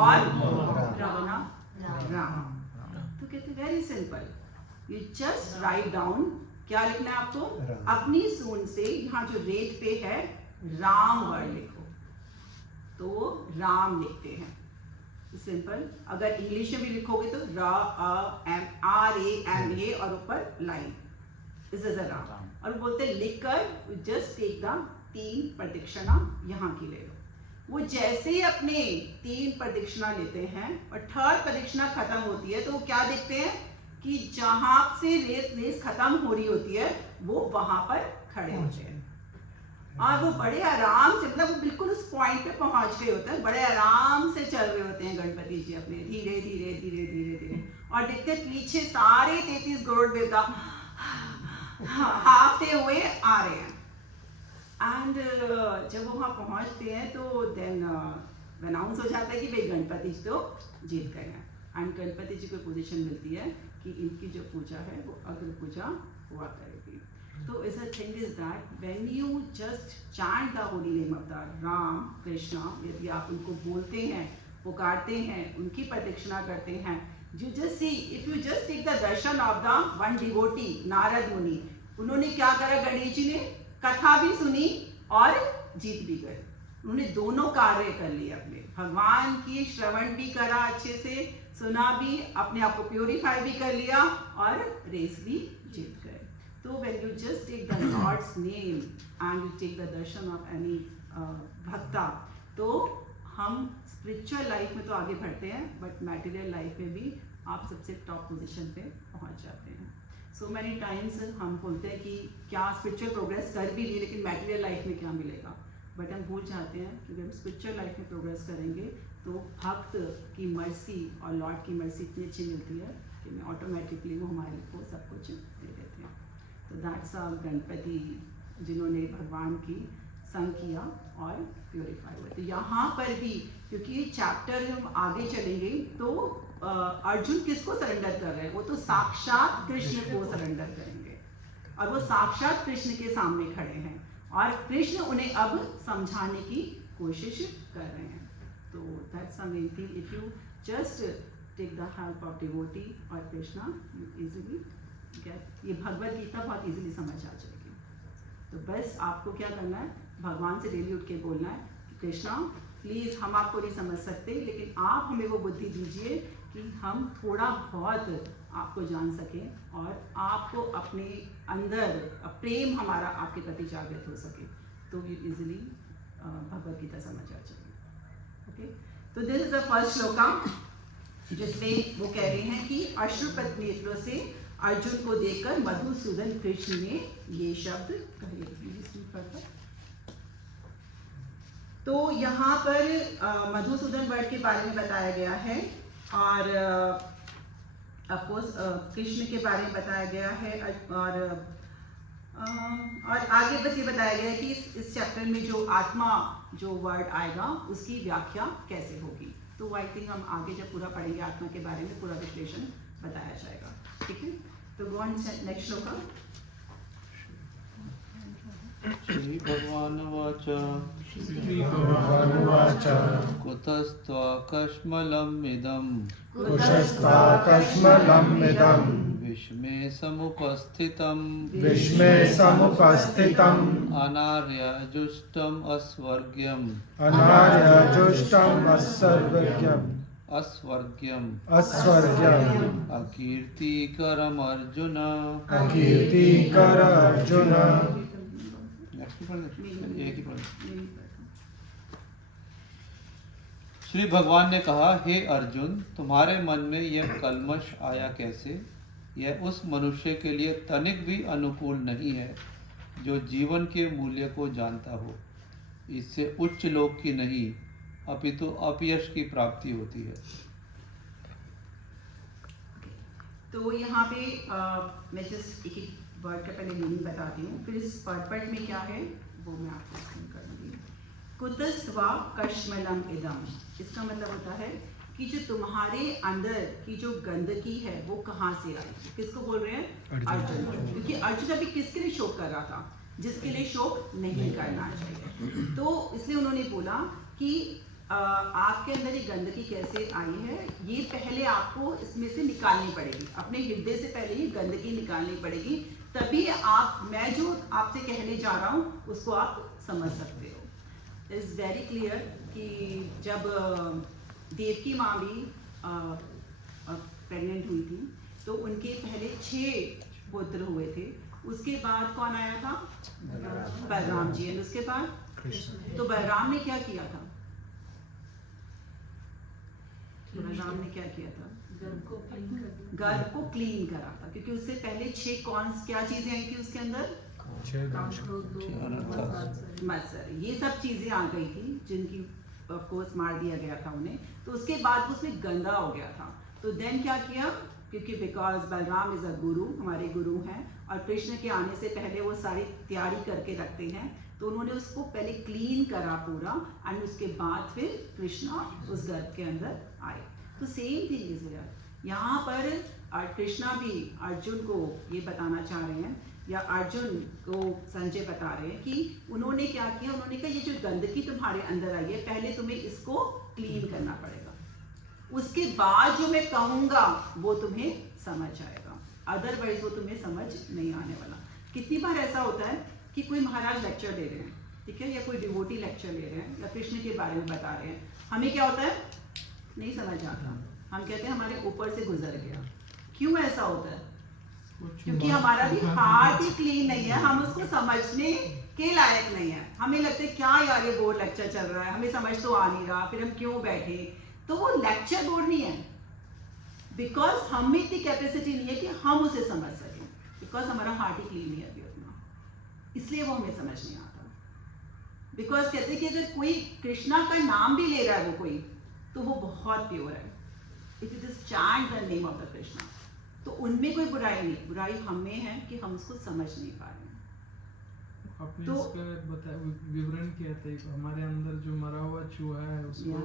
और रवना, राम। तो कहते very simple, you just write down, क्या लिखना है आपको, अपनी सूंड से यहाँ जो रेट पे है राम वर्ड लिखो। तो राम लिखते हैं, सिंपल। अगर इंग्लिश में भी लिखोगे तो RAMA और ऊपर line, this is a Ram. और बोलते हैं लिखकर जस्ट टेक द 3 प्रदक्षिणा यहाँ की ले लो। वो जैसे ही अपने 3 प्रदक्षिणा लेते हैं और 3rd प्रदक्षिणा खत्म होती है तो वो क्या देखते हैं कि जहां से रेस खत्म हो रही होती है वो वहां पर खड़े होते हैं। और वो बड़े आराम से, मतलब वो बिल्कुल उस पॉइंट पे पहुंच गए होते हैं, बड़े आराम से चल रहे होते हैं गणपति जी अपने, धीरे धीरे धीरे धीरे धीरे। और देखते पीछे सारे 33 करोड़ देवता हाफते हुए आ रहे हैं। एंड जब वो वहाँ पहुँचते हैं तो देन अनाउंस हो जाता है कि भाई गणपति जी तो जीत गए हैं। एंड गणपति जी को पोजीशन मिलती है कि इनकी जो पूजा है वो अग्र पूजा हुआ करेगी। तो is a thing is that when you just chant the holy name of the Ram Krishna, यदि आप उनको बोलते हैं, पुकारते हैं, उनकी प्रदक्षिणा करते हैं, you just see, if you just take the darshan of the one devotee Narad मुनि, उन्होंने क्या करा, गणेश जी ने कथा भी सुनी और जीत भी गए। उन्होंने दोनों कार्य कर लिए, अपने भगवान की श्रवण भी करा, अच्छे से सुना भी, अपने आप को प्योरीफाई भी कर लिया और रेस भी जीत गए। तो when you just take the Lord's name and you take the darshan of any भक्ता, तो हम स्पिरिचुअल लाइफ में तो आगे बढ़ते हैं बट मैटेरियल लाइफ में भी आप सबसे टॉप पोजीशन पे पहुंच जाते हैं। सो मैनी टाइम्स हम बोलते हैं कि क्या स्पिरिचुअल प्रोग्रेस कर भी ली लेकिन मैटेरियल लाइफ में क्या मिलेगा, बट हम भूल जाते हैं कि जब स्पिरिचुअल लाइफ में प्रोग्रेस करेंगे तो भक्त की मर्सी और लॉर्ड की मर्सी इतनी अच्छी मिलती है कि मैं ऑटोमेटिकली वो हमारे को सब कुछ दे देते हैं। तो दैट्स अ गणपति जिन्होंने भगवान की संग किया और प्योरीफाई हुए। तो यहाँ पर भी क्योंकि चैप्टर हम आगे चलेंगे तो अर्जुन किसको सरेंडर कर रहे हैं, वो तो साक्षात कृष्ण को सरेंडर करेंगे और वो साक्षात कृष्ण के सामने खड़े हैं और कृष्ण उन्हें अब समझाने की कोशिश कर रहे हैं। तो that's a main thing, if you just take the help of devotee और कृष्णा, यू इजीली गेट, ये भगवद गीता बहुत इजीली समझ आ जाएगी। तो बस आपको क्या करना है, भगवान से डेली उठ के बोलना है कि कृष्णा प्लीज़ हम आपको नहीं समझ सकते लेकिन आप हमें वो बुद्धि दीजिए कि हम थोड़ा बहुत आपको जान सकें और आपको अपने अंदर प्रेम हमारा आपके प्रति जागृत हो सके, तो ये इजीली भगवद गीता समझ आ जाएगी। ओके, तो this is the first shloka जिसमें वो कह रहे हैं कि अश्रुपत नेत्रों से अर्जुन को देखकर मधुसूदन कृष्ण ने ये शब्द कहे। तो यहाँ पर मधुसूदन वर्ड के बारे में बताया गया है और ऑफ कोर्स कृष्ण के बारे में बताया गया है और आगे बस ये बताया गया है कि इस चैप्टर में जो आत्मा जो वर्ड आएगा उसकी व्याख्या कैसे होगी। तो आई थिंक हम आगे जब पूरा पढ़ेंगे आत्मा के बारे में पूरा विश्लेषण बताया जाएगा। ठीक है, तो go on next shloka. Shri भगवान वाच कुतस्त्वाकश्मलमिदं विस्मे समुपस्थितम् अनार्यजुष्टम् अस्वर्ग्यम् अकीर्तिकरम् अर्जुन नेक्स्ट भी पढ़ दे, नहीं, एक ही पढ़ दे। नहीं पढ़ा। श्री भगवान ने कहा, हे अर्जुन, तुम्हारे मन में यह कल्मश आया कैसे? यह उस मनुष्य के लिए तनिक भी अनुकूल नहीं है जो जीवन के मूल्य को जानता हो। इससे उच्च लोक की नहीं अपितु अपयश की प्राप्ति होती है। तो यहाँ पे मैं जस्ट एक एक वर्ड का पहले मीनिंग बताती हूँ, फिर इस पर्पट में क्या है वो मैं आपको एक्सप्लेन करूँगी। कुतस्त्वा कश्मलम इदम, इसका मतलब होता है कि जो तुम्हारे अंदर की जो गंदगी है वो कहाँ से आई। किसको बोल रहे हैं? अर्जुन। क्योंकि अर्जुन अभी किसके लिए शोक कर रहा था? जिसके लिए शोक नहीं करना चाहिए। तो इसलिए उन्होंने बोला कि आपके अंदर ये गंदगी कैसे आई है, ये पहले आपको इसमें से निकालनी पड़ेगी। अपने हृदय से पहले ये गंदगी निकालनी पड़ेगी, तभी आप, मैं जो आपसे कहने जा रहा हूँ उसको आप समझ सकते हो। इट्स वेरी क्लियर कि जब देवकी माँ भी प्रेग्नेंट हुई थी तो उनके पहले 6 पुत्र हुए थे। उसके बाद कौन आया था? बलराम जी। और उसके बाद तो बलराम ने क्या किया था? बलराम ने क्या किया था? गर्भ को क्लीन करा था, क्योंकि उससे पहले 6 क्या चीजें आई थी उसके अंदर? मत्सर, ये सब चीजें आ गई थी जिनकी ऑफ कोर्स मार दिया गया था उन्हें। तो उसके बाद उसमें गंदा हो गया था। तो देन क्या किया? क्योंकि बिकॉज बलराम इज अ गुरु, हमारे गुरु हैं, और कृष्ण के आने से पहले वो सारी तैयारी करके रखते हैं, तो उन्होंने उसको पहले क्लीन करा पूरा, एंड उसके बाद फिर कृष्णा उस गर्भ के अंदर आए। तो सेम थिंग इज हियर। यहाँ पर कृष्णा भी अर्जुन को ये बताना चाह रहे हैं, या अर्जुन को संजय बता रहे हैं कि उन्होंने क्या किया। उन्होंने कहा ये जो गंदगी तुम्हारे अंदर आई है, पहले तुम्हें इसको क्लीन करना पड़ेगा, उसके बाद जो मैं कहूँगा वो तुम्हें समझ आएगा, अदरवाइज वो तुम्हें समझ नहीं आने वाला। कितनी बार ऐसा होता है कि कोई महाराज लेक्चर दे रहे हैं, ठीक है, या कोई डिवोटी लेक्चर ले रहे हैं, या कृष्ण के बारे में बता रहे हैं, हमें क्या होता है? नहीं समझ आता। हम कहते हैं हमारे ऊपर से गुजर गया। क्यों ऐसा होता है? क्योंकि हमारा भी हार्ट ही क्लीन नहीं है, हम उसको समझने के लायक नहीं है। हमें लगता है क्या यार ये बोर्ड लेक्चर चल रहा है, हमें समझ तो आ नहीं रहा, फिर हम क्यों बैठे? तो वो लेक्चर बोर्ड नहीं है, बिकॉज हम में इतनी कैपेसिटी नहीं है कि हम उसे समझ सकें, बिकॉज हमारा हार्ट ही क्लीन नहीं है अभी उतना, इसलिए वो हमें समझ नहीं आता। बिकॉज कहते हैं कि अगर कोई कृष्णा का नाम भी ले रहा है वो कोई, तो वो बहुत प्योर है। If you just chant the name of the Krishna, तो उनमें कोई बुराई नहीं, बुराई हमें है कि हम उसको समझ नहीं पा रहे हैं। आपने तो इसका विवरण किया था, हमारे अंदर जो मरा हुआ चूहा है उसको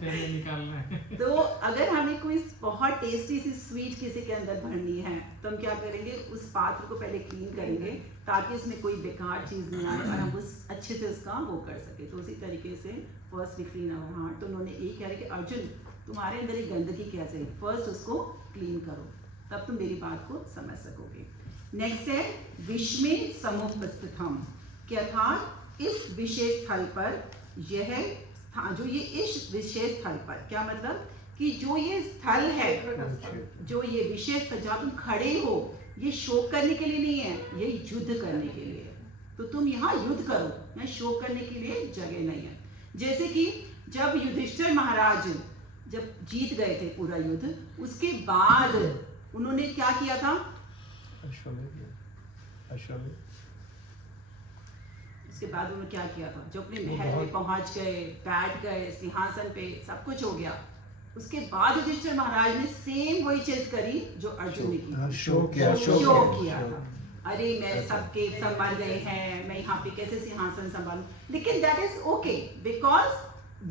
पहले निकालना है। तो अगर हमें कोई बहुत टेस्टी सी स्वीट किसी के अंदर भरनी है, तो हम क्या करेंगे? उस पात्र को पहले क्लीन करेंगे ताकि उसमें कोई बेकार चीज़ नहीं आए और हम उस अच्छे से उसका वो कर सके। तो उसी तरीके से first we clean our heart. तो उन्होंने ये कह रहे कि अर्जुन तुम्हारे अंदर एक गंदगी कैसे है, फर्स्ट उसको क्लीन करो, तब तुम मेरी बात को समझ सकोगे। नेक्स्ट है विश्वे समुपस्थितम, कि अर्थात इस विशेष स्थल पर यह जो ये इस विशेष स्थल पर, क्या मतलब कि जो ये स्थल है, जो ये विशेष स्थल जहाँ तुम खड़े हो, ये शोक करने के लिए नहीं है, ये युद्ध करने के लिए है। तो तुम यहाँ युद्ध करो, यहाँ शोक करने के लिए जगह नहीं है। जैसे कि जब युधिष्ठिर महाराज जब जीत गए थे पूरा युद्ध, उसके बाद उन्होंने क्या किया था? उसके बाद उन्होंने क्या किया था? जो अपने महल में पहुंच गए, बैठ गए सिंहासन पे, सब कुछ हो गया। उसके बाद युधिष्ठिर महाराज ने सेम वही चीज करी जो अर्जुन ने की, शोक किया था। अरे मैं सबके सब मर गए हैं, मैं यहाँ पे कैसे सिंहासन संभालूं? लेकिन दैट इज ओके, बिकॉज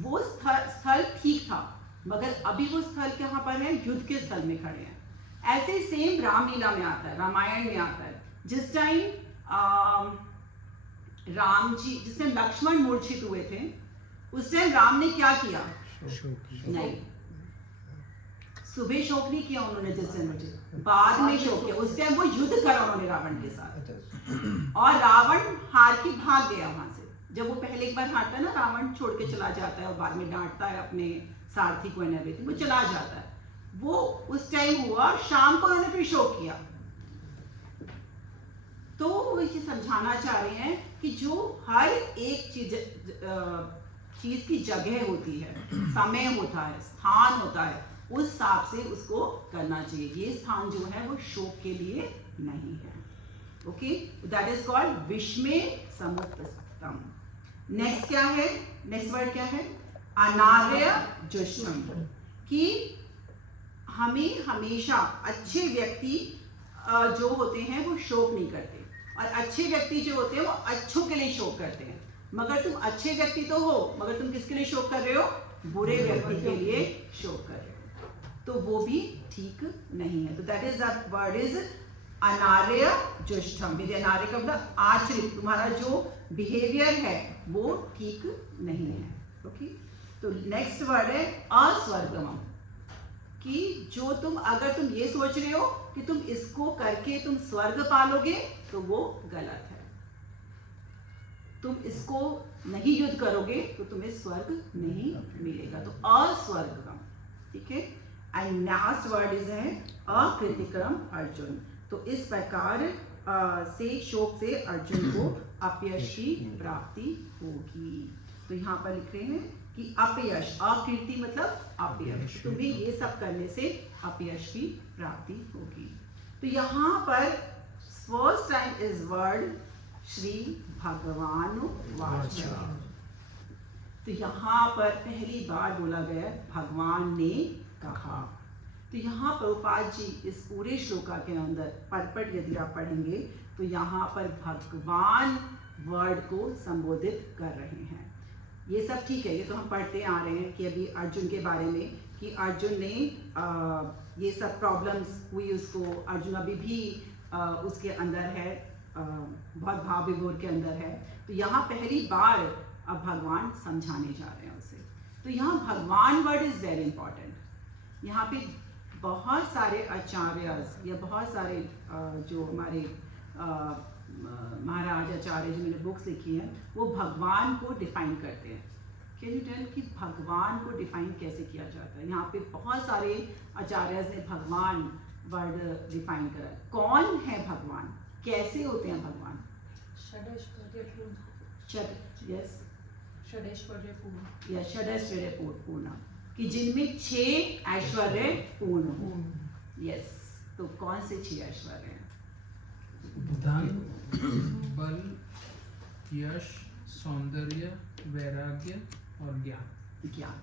वो स्थल ठीक था, मगर अभी वो स्थल कहाँ पर है? युद्ध के स्थल में खड़े हैं। ऐसे सेम रामलीला में आता है, रामायण में आता है, जिस टाइम राम जी, जिस टाइम लक्ष्मण मूर्छित हुए थे, उस टाइम राम ने क्या किया? नहीं, सुबह शोक नहीं किया उन्होंने, जिस टाइम मूर्छित, बाद में शोक किया। उस टाइम वो युद्ध करा उन्होंने रावण के साथ, और रावण हार के भाग गया वहां से। जब वो पहले एक बार हारता है ना, रावण छोड़ के चला जाता है और बाद में डांटता है अपने सारथी को, वो चला जाता है। वो उस टाइम हुआ, शाम को उन्होंने फिर शोक किया। तो वो ये समझाना चाह रहे हैं कि जो हर एक चीज की जगह होती है, समय होता है, स्थान होता है, उस हिसाब से उसको करना चाहिए। ये स्थान जो है वो शोक के लिए नहीं है। ओके, दैट इज कॉल्ड विषमे समुपस्थम। नेक्स्ट क्या है? नेक्स्ट वर्ड क्या है? अनार्य जुष्टम। कि हमें हमेशा अच्छे व्यक्ति जो होते हैं वो शोक नहीं करते, और अच्छे व्यक्ति जो होते हैं वो अच्छों के लिए शोक करते हैं। मगर तुम अच्छे व्यक्ति तो हो, मगर तुम किसके लिए शोक कर रहे हो? बुरे व्यक्ति के लिए शोक कर रहे हो, तो वो भी ठीक नहीं है। तो that is the word is अनार्य जुष्टम। यदि अनार्य का मतलब आचरित, तुम्हारा जो बिहेवियर है वो ठीक नहीं है। ओके, तो नेक्स्ट वर्ड है अस्वर्गमम। कि जो तुम, अगर तुम ये सोच रहे हो कि तुम इसको करके तुम स्वर्ग पालोगे, तो वो गलत है। तुम इसको नहीं युद्ध करोगे तो तुम्हें स्वर्ग नहीं मिलेगा। तो अस्वर्गम, ठीक है। एंड लास्ट वर्ड इज है अकृतिक्रम अर्जुन। तो इस प्रकार से शोक से अर्जुन को अपयश की प्राप्ति होगी। तो यहाँ पर लिख रहे हैं कि अपयश, अकीर्ति मतलब अपयश, तुम्हें ये सब करने से अपयश की प्राप्ति होगी। तो यहाँ पर first time is word Shri भगवान वाच। तो यहाँ पर पहली बार बोला गया भगवान ने कहा। तो यहाँ प्रभुपाद जी इस पूरे श्लोका के अंदर परपट यदि आप पढ़ेंगे तो यहाँ पर भगवान वर्ड को संबोधित कर रहे हैं। ये सब ठीक है, ये तो हम पढ़ते आ रहे हैं कि अभी अर्जुन के बारे में, कि अर्जुन ने ये सब प्रॉब्लम्स हुई उसको, अर्जुन अभी भी उसके अंदर है, बहुत भाव विभोर के अंदर है। तो यहाँ पहली बार अब भगवान समझाने जा रहे हैं उसे। तो यहाँ भगवान वर्ड इज वेरी इंपॉर्टेंट। यहाँ पे बहुत सारे आचार्यस या बहुत सारे जो हमारे महाराज आचार्य जिन्होंने बुक्स लिखी हैं वो भगवान को डिफाइन करते हैं। कैन यू टेल कि भगवान को डिफाइन कैसे किया जाता है? यहाँ पे बहुत सारे आचार्यस ने भगवान वर्ड डिफाइन करा। कौन है भगवान, कैसे होते हैं भगवान? यस, षडैश्वर्य पूर्ण, कि जिनमें 6 ऐश्वर्य पूर्ण हो। यस, तो कौन से 6 ऐश्वर्य हैं? धन, बल, यश, सौंदर्य, वैराग्य और ज्ञान। ज्ञान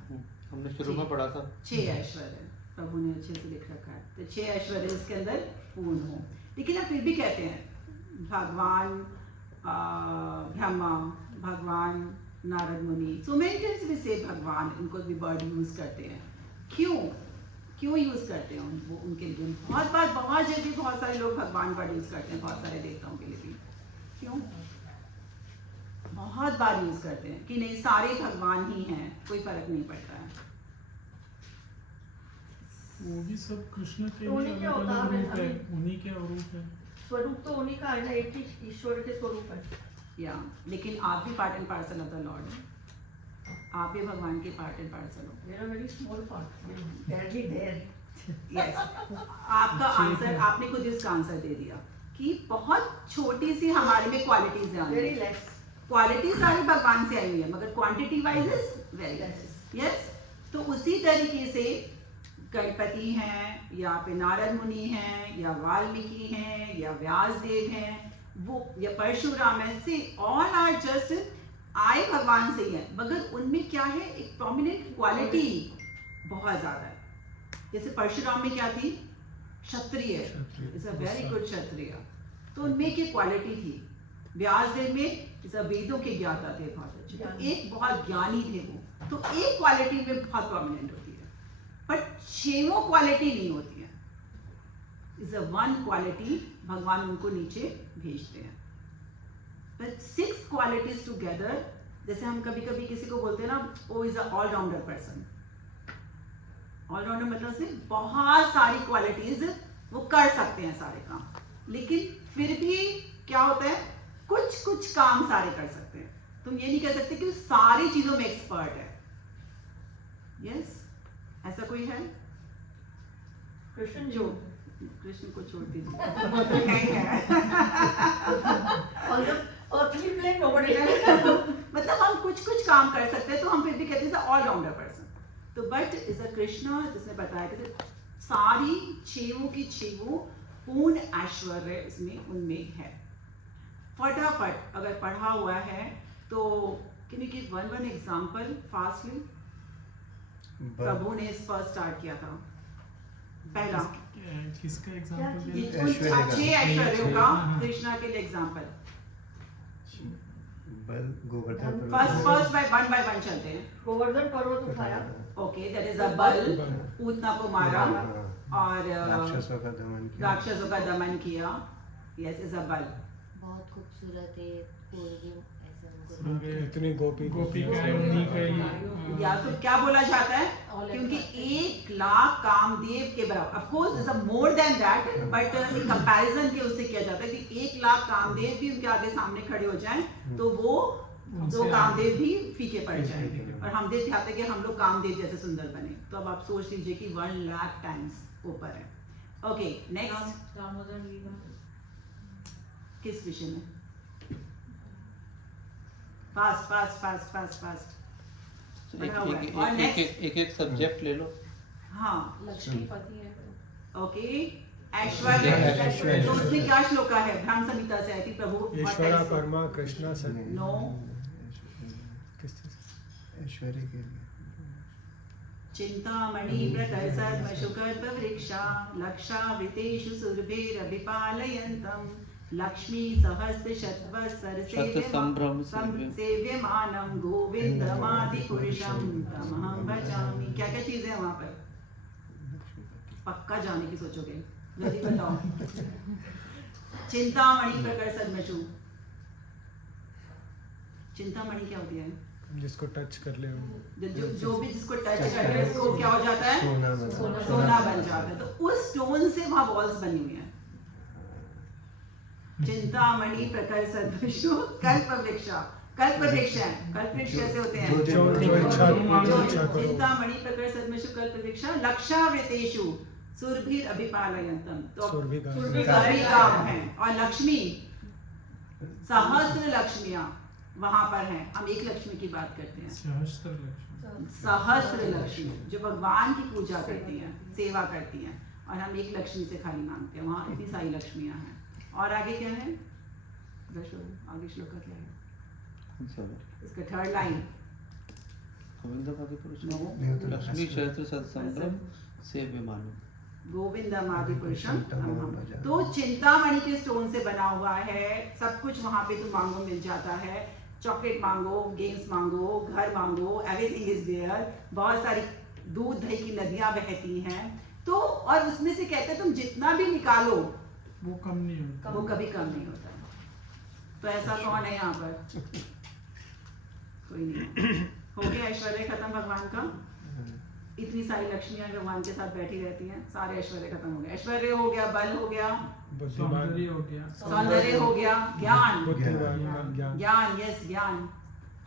हमने शुरू में पढ़ा था 6 ऐश्वर्य, प्रभु ने अच्छे से लिख रखा है। तो 6 ऐश्वर्य इसके अंदर पूर्ण हो। लेकिन आप फिर भी कहते हैं भगवान ब्रह्मा, भगवान नारद मुनि, सो मेनी टाइम्स वी से भगवान, उनको भी वर्ड यूज करते हैं। क्यों यूज करते हैं वो उनके लिए? बहुत बार, बहुत जगह बहुत सारे लोग भगवान वर्ड यूज करते हैं, बहुत सारे देवताओं के लिए भी। क्यों? बहुत बार यूज करते हैं कि नहीं सारे भगवान ही हैं, कोई फर्क नहीं पड़ता है। वो भी सब कृष्ण के तो उन्हीं के अवतार हैं, रूप है, उन्हीं के रूप है। स्वरूप तो उन्हीं का है ना, एक ही ईश्वर के स्वरूप है। या लेकिन आप भी part and parcel of the Lord हैं, आप भी भगवान के पार्ट एंड पार्सल हो। मेरा very small part, barely there। Yes, आपका आंसर, आपने खुद इसका आंसर दे दिया कि बहुत छोटी सी हमारे में क्वालिटीज हैं। Very less. क्वालिटी सारी भगवान से आई हुई है, मगर quantity wise is very less. Yes, तो उसी तरीके से गणपति हैं या फिर नारद मुनि हैं या वाल्मीकि हैं या व्यासदेव हैं, वो या परशुराम है, से ऑल आर जस्ट आए भगवान से ही है, मगर उनमें क्या है, एक प्रोमिनेंट क्वालिटी बहुत ज्यादा है। जैसे परशुराम में क्या थी? क्षत्रिय, इज अ वेरी गुड क्षत्रिय, तो उनमें की क्वालिटी थी। व्यासदेव में इस वेदों के ज्ञाता थे बहुत अच्छे, तो एक बहुत ज्ञानी थे वो, तो एक क्वालिटी में बहुत प्रोमिनेंट होती है, बट 6 क्वालिटी नहीं होती है। इज अ वन क्वालिटी भगवान उनको नीचे भेजते हैं। But 6 qualities together, जैसे हम कभी कभी किसी को बोलते हैं ना, वो is a allrounder person. Allrounder मतलब सिर्फ बहुत सारी क्वालिटीज वो कर सकते हैं सारे काम, लेकिन फिर भी क्या होता है, कुछ कुछ काम सारे कर सकते हैं। तुम ये नहीं कह सकते कि सारी चीजों में एक्सपर्ट है। यस, ऐसा कोई है कृष्ण जो कृष्ण को छोड़ दीजिए, वो तो है ही है। On the earthly plane, nobody can. मतलब हम कुछ काम कर सकते हैं, तो हम फिर भी कहते हैं ऑल राउंडर पर्सन। तो बट इज अ कृष्ण जिसने बताया कि सारी छेवों की छेवों पूर्ण ऐश्वर्य इसमें उनमें है। फटाफट अगर पढ़ा हुआ है तो can you give one example fastly? प्रभु ने इस पर स्टार्ट किया था पहला, किसका एग्जांपल ये दिया? उन ऐश्वर्य का। 6 ऐश्वर्यों का हाँ। कृष्णा के लिए एग्जांपल। बल गोवर्धन फर्स्ट बाय वन चलते हैं। गोवर्धन पर्वत उठाया, ओके, दैट इज अ बल, पूतना को मारा और राक्षसों का दमन किया। राक्षसों का दमन किया। यस, इज अ बल। बहुत खूबसूरत है पूर्वी ऐसा सारे इतनी गोपिकाएं उन्हीं का ही या तो क्या बोला जाता है, क्योंकि 1,00,000 कामदेव के बराबर, of course is a more than that, but in comparison के उससे किया जाता है कि 1,00,000 कामदेव भी उनके आगे सामने खड़े हो जाएं तो वो दो कामदेव भी फीके पड़ जाएंगे। और हम देख चाहते हैं कि हम लोग कामदेव जैसे सुंदर बने। तो अब आप सोच लीजिए कि 1,00,000 टाइम्स ऊपर है। ओके, नेक्स्ट दामोदर लीला, किस विषय में? फास्ट एक सब्जेक्ट ले लो। हाँ, लक्ष्मीपति है। ओके, ऐश्वर्य। ऐश्वर्य। तो उसमें क्या श्लोका है? ब्रह्म संहिता से आई थी प्रभु। ईश्वरा परमा कृष्णा सन नो, किस चीज? ऐश्वर्य के लिए चिंतामणि प्रकर्षद्मशुकल्पवृक्षा लक्षावृतेषु सुरभिरभिपालयन्तं लक्ष्मी शतसम्भ्रम सेव्यमानं गोविन्दमादिपुरुषं तमहं भजामि। क्या क्या चीजें हैं वहां पर? पक्का जाने की सोचोगे, जल्दी बताओ। चिंतामणि प्रकर्षद्मशु, चिंतामणि क्या होती है? जिसको टच कर ले जो भी जिसको टच करे उसको क्या हो जाता है? सोना बन जाता है। तो उस स्टोन से वहां वॉल्स बनी हुई हैं। चिंतामणि प्रकर्षद्मशु कल्पवृक्षा, कल्पवृक्ष है, कल्पवृक्ष कैसे होते हैं? जो इच्छा करो। चिंतामणि प्रकर्षद्मशु कल्पवृक्षा लक्षावृतेषु सुरभिर अभिपालयन्तम। तो सुरभि का सारी काम है। और लक्ष्मी, सहस्त्र लक्ष्मियां वहां पर हैं। हम एक लक्ष्मी की बात करते हैं, सहस्त्र लक्ष्मी। सहस्त्र लक्ष्मी जो भगवान की पूजा करती हैं, सेवा करती हैं। और हम एक लक्ष्मी से खाली मांगते हैं, वहाँ इतनी सारी लक्ष्मियां हैं। और आगे क्या है? आगे श्लोक का क्या है? इसका थर्ड लाइन। लक्ष्मी सहस्त्र सत्संगम सेव्यमानम गोविंदमादिपुरुषम तमहं। तो चिंतामणि के स्टोन से बना हुआ है। सब कुछ वहां पे तुम मांगो मिल जाता है। चॉकलेट मांगो, गेम्स मांगो, घर मांगो, एवरीथिंग इज देयर। बहुत सारी दूध दही की नदियां बहती हैं। तो और उसमें से कहते हैं तुम जितना भी निकालो वो कम नहीं होता। वो कभी कम नहीं होता। तो ऐसा कौन है यहाँ पर? कोई नहीं। हो गया ऐश्वर्य खत्म भगवान का। इतनी सारी लक्ष्मियां भगवान के साथ बैठी रहती हैं, सारे ऐश्वर्य खत्म हो गया। ऐश्वर्य हो गया, बल हो गया, सौंदर्य हो गया, सौंदर्य हो गया, ज्ञान, बुद्धिमान ज्ञान ज्ञान, यस ज्ञान।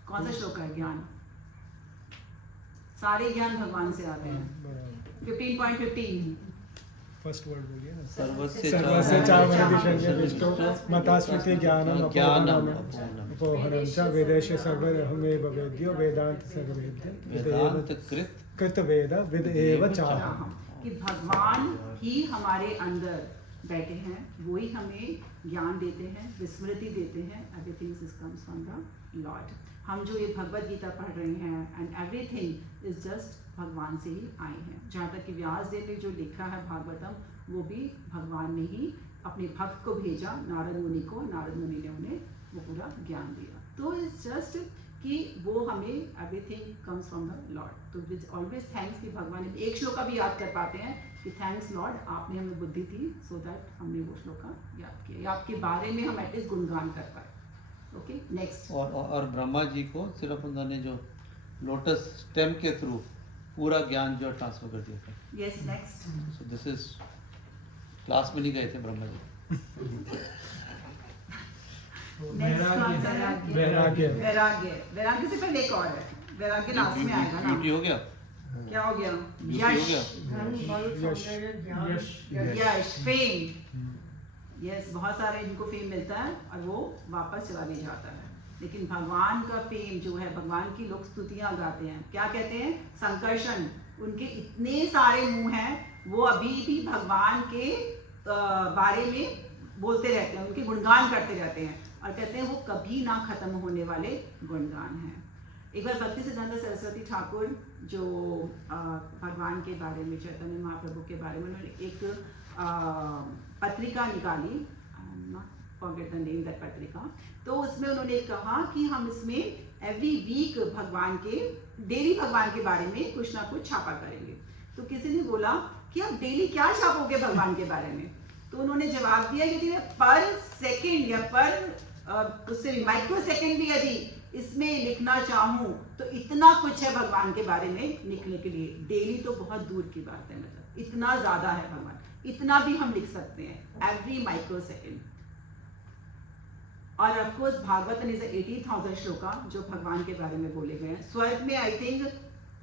कौन सा श्लोक है? ज्ञान। सारे ज्ञान भगवान से आते हैं। 15.15 फर्स्ट वर्ड बोलिए ना। सर्वस्य सर्वस्य चावदिशन्यविष्टो मतास्मृति ज्ञानम ज्ञानम अपोहनम च वेदेश सर्वमेव वेद्यो वेदांत सर्ववेद्य वेदांत कृत वेद विद एव चाह। कि भगवान ही हमारे अंदर बैठे हैं, वो ही हमें ज्ञान देते हैं, विस्मृति देते हैं। Everything comes from the Lord. हम जो ये भगवत गीता पढ़ रहे हैं एंड एवरीथिंग इज जस्ट भगवान से ही आए हैं। जहाँ तक कि व्यास देव ने जो लिखा है भागवतम, वो भी भगवान ने ही अपने भक्त को भेजा, नारद मुनि को। नारद मुनि ने उन्हें वो पूरा ज्ञान दिया। तो इट्स जस्ट कि वो हमें everything comes from the Lord. तो विच ऑलवेज थैंक्स कि भगवान ने एक श्लोका भी याद कर पाते हैं कि थैंक्स लॉर्ड, आपने हमें बुद्धि दी सो दैट हमने वो श्लोका याद किया, या आपके बारे में हम एटलीस्ट गुणगान कर पाए। Okay, next. और ब्रह्मा जी को सिर्फ उन्होंने जो लोटस स्टेम के थ्रू पूरा ज्ञान जो ट्रांसफर कर दिया था। Yes, next. So this is class में नहीं गए थे ब्रह्मा जी। वैराग्य। वैराग्य से पहले एक और है, वैराग्य लास्ट में आएगा ना। ब्यूटी हो गया। क्या हो गया? यूपी हो गया। यश, धन बल सौंदर्य ज्ञान यश यश, फेम। यस, बहुत सारे इनको फेम मिलता है और वो वापस चला भी जाता है। लेकिन भगवान का फेम जो है, भगवान की लोग स्तुतियां गाते हैं, क्या कहते हैं? संकर्षण। उनके इतने सारे मुंह हैं, वो अभी भी भगवान के बारे में बोलते रहते हैं, उनके गुणगान करते रहते हैं और कहते हैं वो कभी ना खत्म होने वाले गुणगान हैं। एक बार भक्ति सिद्धांत सरस्वती ठाकुर जो भगवान के बारे में, चैतन्य महाप्रभु के बारे में उन्होंने एक पत्रिका निकाली, फॉरगेट द नेम दैट पत्रिका। तो उसमें उन्होंने कहा कि हम इसमें एवरी वीक भगवान के, डेली भगवान के बारे में कुछ ना कुछ छापा करेंगे। तो किसी ने बोला कि आप डेली क्या छापोगे भगवान के बारे में? तो उन्होंने जवाब दिया कि पर सेकंड या पर उससे भी माइक्रो सेकंड भी यदि इसमें लिखना चाहूँ तो इतना कुछ है भगवान के बारे में लिखने के लिए। डेली तो बहुत दूर की बात है, मतलब इतना ज़्यादा है भगवान, इतना भी हम लिख सकते हैं एवरी माइक्रो सेकंड। और of course Bhagavatam is 80,000 shloka जो भगवान के बारे में बोले गए हैं। स्वर्ग में आई थिंक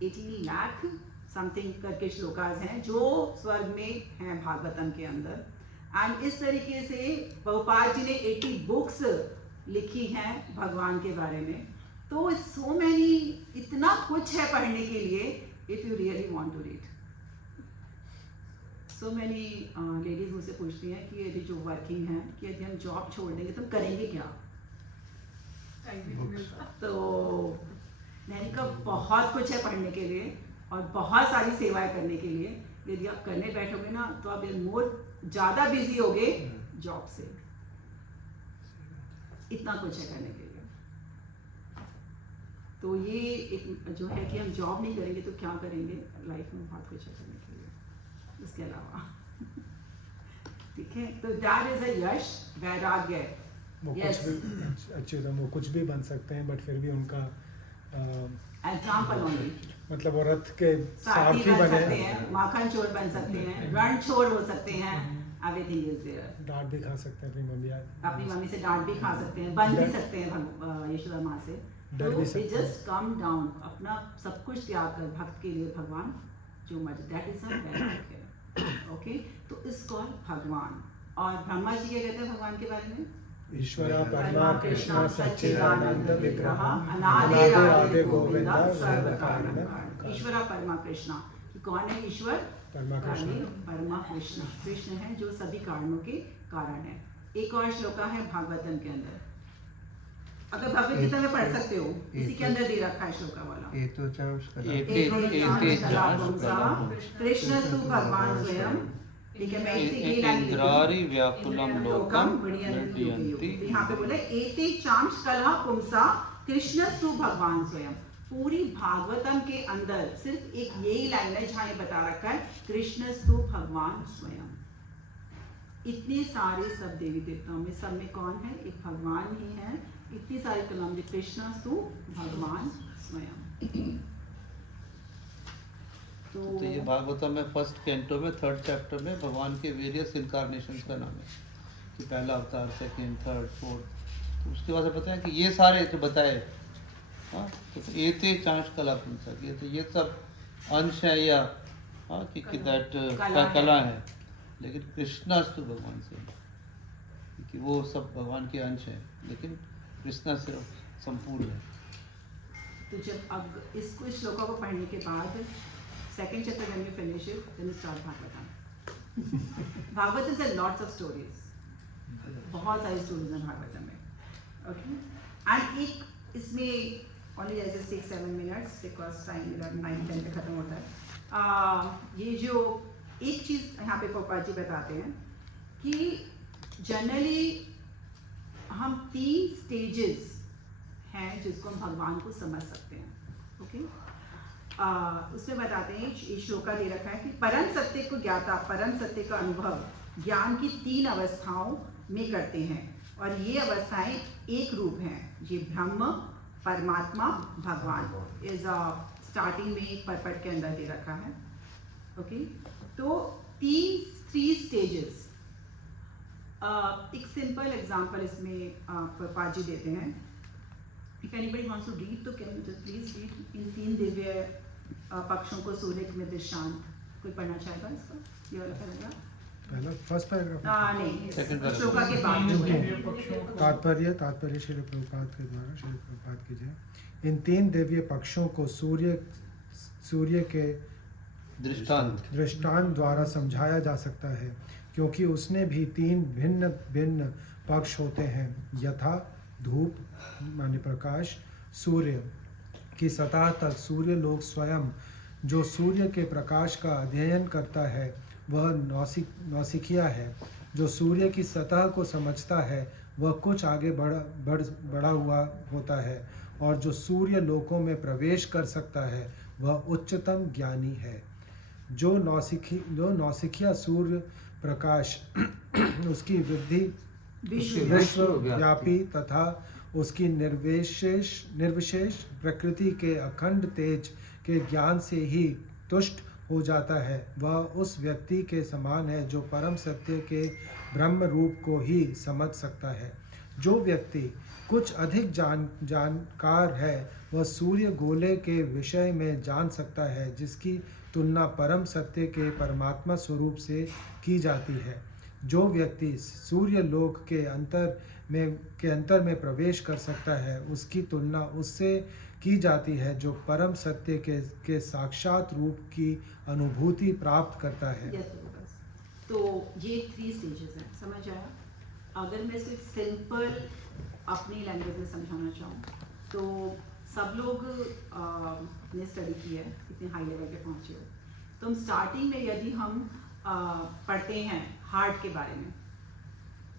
80 लाख समथिंग करके श्लोकाज हैं जो स्वर्ग में हैं भागवतम के अंदर। एंड इस तरीके से प्रभुपाद जी ने 80 बुक्स लिखी हैं भगवान के बारे में। तो सो मैनी, इतना कुछ है पढ़ने के लिए if you really want to read. So many ladies मुझसे पूछती हैं कि यदि जो वर्किंग हैं कि यदि हम जॉब छोड़ देंगे तो हम करेंगे क्या? टाइम भी नहीं मिलता। तो मैंने कहा बहुत कुछ है पढ़ने के लिए और बहुत सारी सेवाएं करने के लिए। यदि आप करने बैठोगे ना तो आप मोर ज़्यादा बिजी होगे जॉब से। इतना कुछ है करने के लिए। तो ये एक जो है कि हम जॉब नहीं करेंगे तो क्या करेंगे? लाइफ में बहुत कुछ है करने के लिए इसके अलावा। ठीक है, तो दैट इज अ यश, वैराग्य। वो Yes. कुछ भी अच्छे तो वो कुछ भी बन सकते हैं, बट फिर भी उनका एग्जाम्पल ओनली। मतलब वो रथ के साथी सारथी बन सकते बने, हैं, माखन चोर बन सकते हैं, रण चोर हो सकते हैं, एवरीथिंग इज देयर। डांट भी खा सकते हैं अपनी मम्मी अपनी मम्मी से डांट भी खा सकते हैं, बन भी सकते हैं यशोदा माँ से। डर तो भी दे सकते हैं। जस्ट कम डाउन, अपना सब कुछ त्याग कर भक्त के लिए भगवान जो मर्जी, दैट इज अ वैराग्य। ओके, तो इस कॉल भगवान। और ब्रह्मा जी क्या कहते हैं भगवान के बारे में? ईश्वरा परमा कृष्ण सच्चिदानंद विग्रह अनादि राधे गोविंदा सर्व कारण कारण। ईश्वरा परमा कृष्णा, कि कौन है ईश्वर? परमा कृष्ण। परमा कृष्ण, कृष्ण है जो सभी कारणों के कारण है। एक और श्लोका है भागवतम के अंदर, अगर भगवत गीता में पढ़ सकते हो, इसी के अंदर दे रखा है श्लोका वाला। कृष्ण तु भगवान स्वयं, ठीक है, मैं इसी की लाइन लिखूं। इंद्रारि व्याकुलम लोकम मृडयन्ति मृडयन्ति। यहाँ पे बोले एते चांश कलह पुंसा कृष्णस्तु भगवान स्वयं। पूरी भागवतम के अंदर सिर्फ एक यही लाइन है जहाँ ये बता रखा है कृष्णस्तु भगवान स्वयं। इतने सारे सब देवी देवताओं में सब में कौन है? एक भगवान ही है। इतनी सारी कलाम में कृष्णस्तु भगवान स्वयं। तो ये भागवतम में फर्स्ट कैंटो में 3rd चैप्टर में भगवान के वेरियस इनकारनेशंस का नाम है कि पहला अवतार, सेकंड, थर्ड, फोर्थ। तो उसके बाद बताया कि ये सारे जो बताए, हाँ, तो एते चांश कला पुंसा, तो ये सब अंश है या हाँ कि दैट कला है, लेकिन कृष्णास्तु भगवान से, क्योंकि वो सब भगवान के अंश हैं, लेकिन कृष्णा सिर्फ संपूर्ण है। तो जब अब इसको इस श्लोका को पढ़ने के बाद second chapter when you finish it, then you start Bhagavatam. Bhagavatam से lots of stories, बहुत सारी स्टोरीज हैं भागवतम में। ओके, एंड एक इसमें only I just take 7 minutes because time मेरा 9-10 पे खत्म होता है। ये जो एक चीज़ यहाँ पे गोपाल जी बताते हैं कि जनरली हम 3 स्टेजेस हैं जिसको हम भगवान को समझ सकते हैं। ओके, उसमें बताते हैं, ये श्लोका दे रखा है कि परम सत्य को ज्ञाता, परम सत्य का अनुभव ज्ञान की 3 अवस्थाओं में करते हैं, और ये अवस्थाएं एक रूप हैं। ये ब्रह्म, परमात्मा, भगवान इज स्टार्टिंग में पर्पट के अंदर दे रखा है। ओके, तो 3 स्टेजेस। एक सिंपल एग्जांपल इसमें पाजी देते हैं। If anybody wants to read, तो can you just please read इन 3 दिव्य पक्षों को सूर्य में दृष्टांत। कोई पढ़ना चाहेगा इसको? ये वाला पढ़ेगा? पहला फर्स्ट पैराग्राफ। नहीं, Second paragraph। श्लोका के बाद जो है। तात्पर्य श्री प्रभुपाद के द्वारा, श्री प्रभुपाद की जय। इन 3 दिव्य पक्षों को सूर्य के दृष्टांत द्वारा समझाया जा सकता है, क्योंकि उसने भी 3 भिन्न भिन्न पक्ष होते हैं, यथा धूप माने प्रकाश, सूर्य की सतह तक सूर्य लोक स्वयं जो सूर्य के प्रकाश का अध्ययन करता है वह नौसिखिया है। जो सूर्य की सतह को समझता है वह कुछ आगे बढ़ा हुआ होता है, और जो सूर्य लोकों में प्रवेश कर सकता है वह उच्चतम ज्ञानी है। जो नौसिखिया सूर्य प्रकाश उसकी वृद्धि विश्वव्यापी तथा उसकी निर्विशेष प्रकृति के अखंड तेज के ज्ञान से ही तुष्ट हो जाता है, वह उस व्यक्ति के समान है जो परम सत्य के ब्रह्म रूप को ही समझ सकता है। जो व्यक्ति कुछ अधिक जानकार है वह सूर्य गोले के विषय में जान सकता है, जिसकी तुलना परम सत्य के परमात्मा स्वरूप से की जाती है। जो व्यक्ति सूर्य लोक के अंतर में प्रवेश कर सकता है उसकी तुलना उससे की जाती है जो परम सत्य के साक्षात रूप की अनुभूति प्राप्त करता है। तो ये 3 स्टेजेस हैं, समझ आया? अगर मैं इसको सिंपल अपनी लैंग्वेज में समझाना चाहूँ तो सब लोग ने स्टडी की है, इतने हाई लेवल पे पहुँचे हो, तो हम स्टार्टिंग में यदि हम पढ़ते हैं हार्ट के बारे में,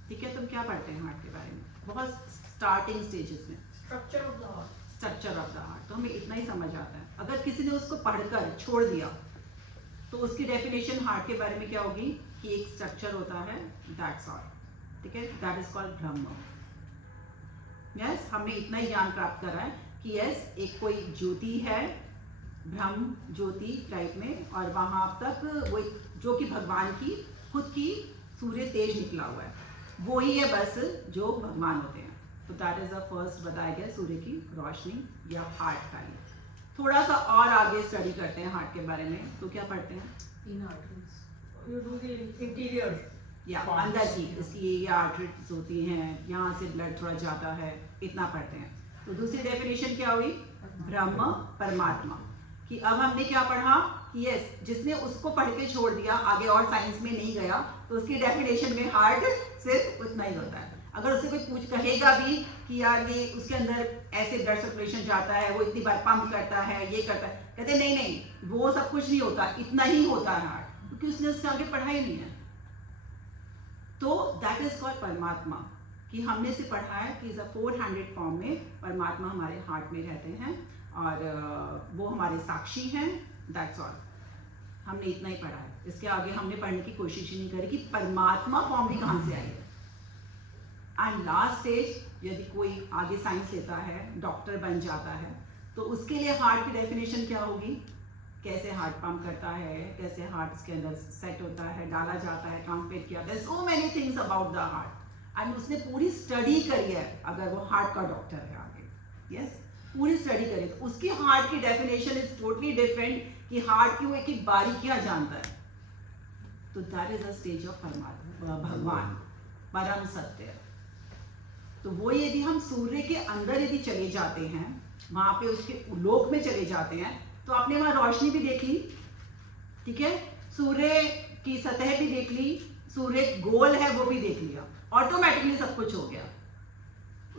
ठीक है, तो हम क्या पढ़ते हैं हार्ट के बारे में? बहुत स्टार्टिंग स्टेजेस में structure of the heart. Structure of the heart, तो हमें इतना ही समझ आता है। अगर किसी ने उसको पढ़कर छोड़ दिया तो उसकी डेफिनेशन हार्ट के बारे में क्या होगी कि एक स्ट्रक्चर होता है, दैट्स ऑल, ठीक है, that is called Brahma. Yes, हमने इतना ही ज्ञान प्राप्त करा है कि यस एक कोई ज्योति है, ब्रह्म ज्योति टाइप में, और वहां तक वो जो कि भगवान की खुद की सूर्य तेज निकला हुआ है, वो ही है बस जो भगवान होते हैं। तो दैट इज द फर्स्ट बताया गया सूर्य की रोशनी या हार्ट का। थोड़ा सा और आगे स्टडी करते हैं हार्ट के बारे में, तो क्या पढ़ते हैं? You do the interior. या अंदर की इसकी ये आर्टरीज होती हैं, यहाँ से ब्लड थोड़ा जाता है, इतना पढ़ते हैं। तो दूसरी डेफिनेशन क्या हुई? ब्रह्म परमात्मा। कि अब हमने क्या पढ़ा कि यस जिसने उसको पढ़ के छोड़ दिया, आगे और साइंस में नहीं गया, तो उसकी डेफिनेशन में हार्ट सिर्फ उतना ही होता है। अगर उससे कोई कहेगा भी कि यार ये उसके अंदर ऐसे ब्लड सर्कुलेशन जाता है, वो इतनी बार पंप करता है, ये करता है, कहते नहीं वो सब कुछ नहीं होता, इतना ही होता है हार्ट, क्योंकि उसने उससे आगे पढ़ा ही नहीं है। तो दैट इज कॉल्ड परमात्मा, कि हमने से पढ़ा है कि इज अ 400 फॉर्म में परमात्मा हमारे हार्ट में रहते हैं और वो हमारे साक्षी हैं, दैट्स ऑल। हमने इतना ही पढ़ा है, इसके आगे हमने पढ़ने की कोशिश ही नहीं करी कि परमात्मा फॉर्म भी कहाँ से आई है। एंड लास्ट स्टेज यदि कोई आगे साइंस लेता है, डॉक्टर बन जाता है, तो उसके लिए हार्ट की डेफिनेशन क्या होगी? कैसे हार्ट पंप करता है, कैसे हार्ट इसके अंदर सेट होता है, डाला जाता है, ट्रांसमिट किया जाता है, so many things about the heart. And उसने पूरी स्टडी करी है, अगर वो हार्ट का डॉक्टर है आगे, यस पूरी स्टडी करी, तो उसकी हार्ट की डेफिनेशन इज टोटली डिफरेंट कि हार्ट की वो एक बारीकियां जानता है। तो that is a stage of परमात्मा, भगवान परम सत्य। तो वो यदि हम सूर्य के अंदर यदि चले जाते हैं, वहां पे उसके लोक में चले जाते हैं, तो आपने वहां रोशनी भी देख ली, ठीक है, सूर्य की सतह भी देख ली, सूर्य गोल है वो भी देख लिया, ऑटोमेटिकली सब कुछ हो गया।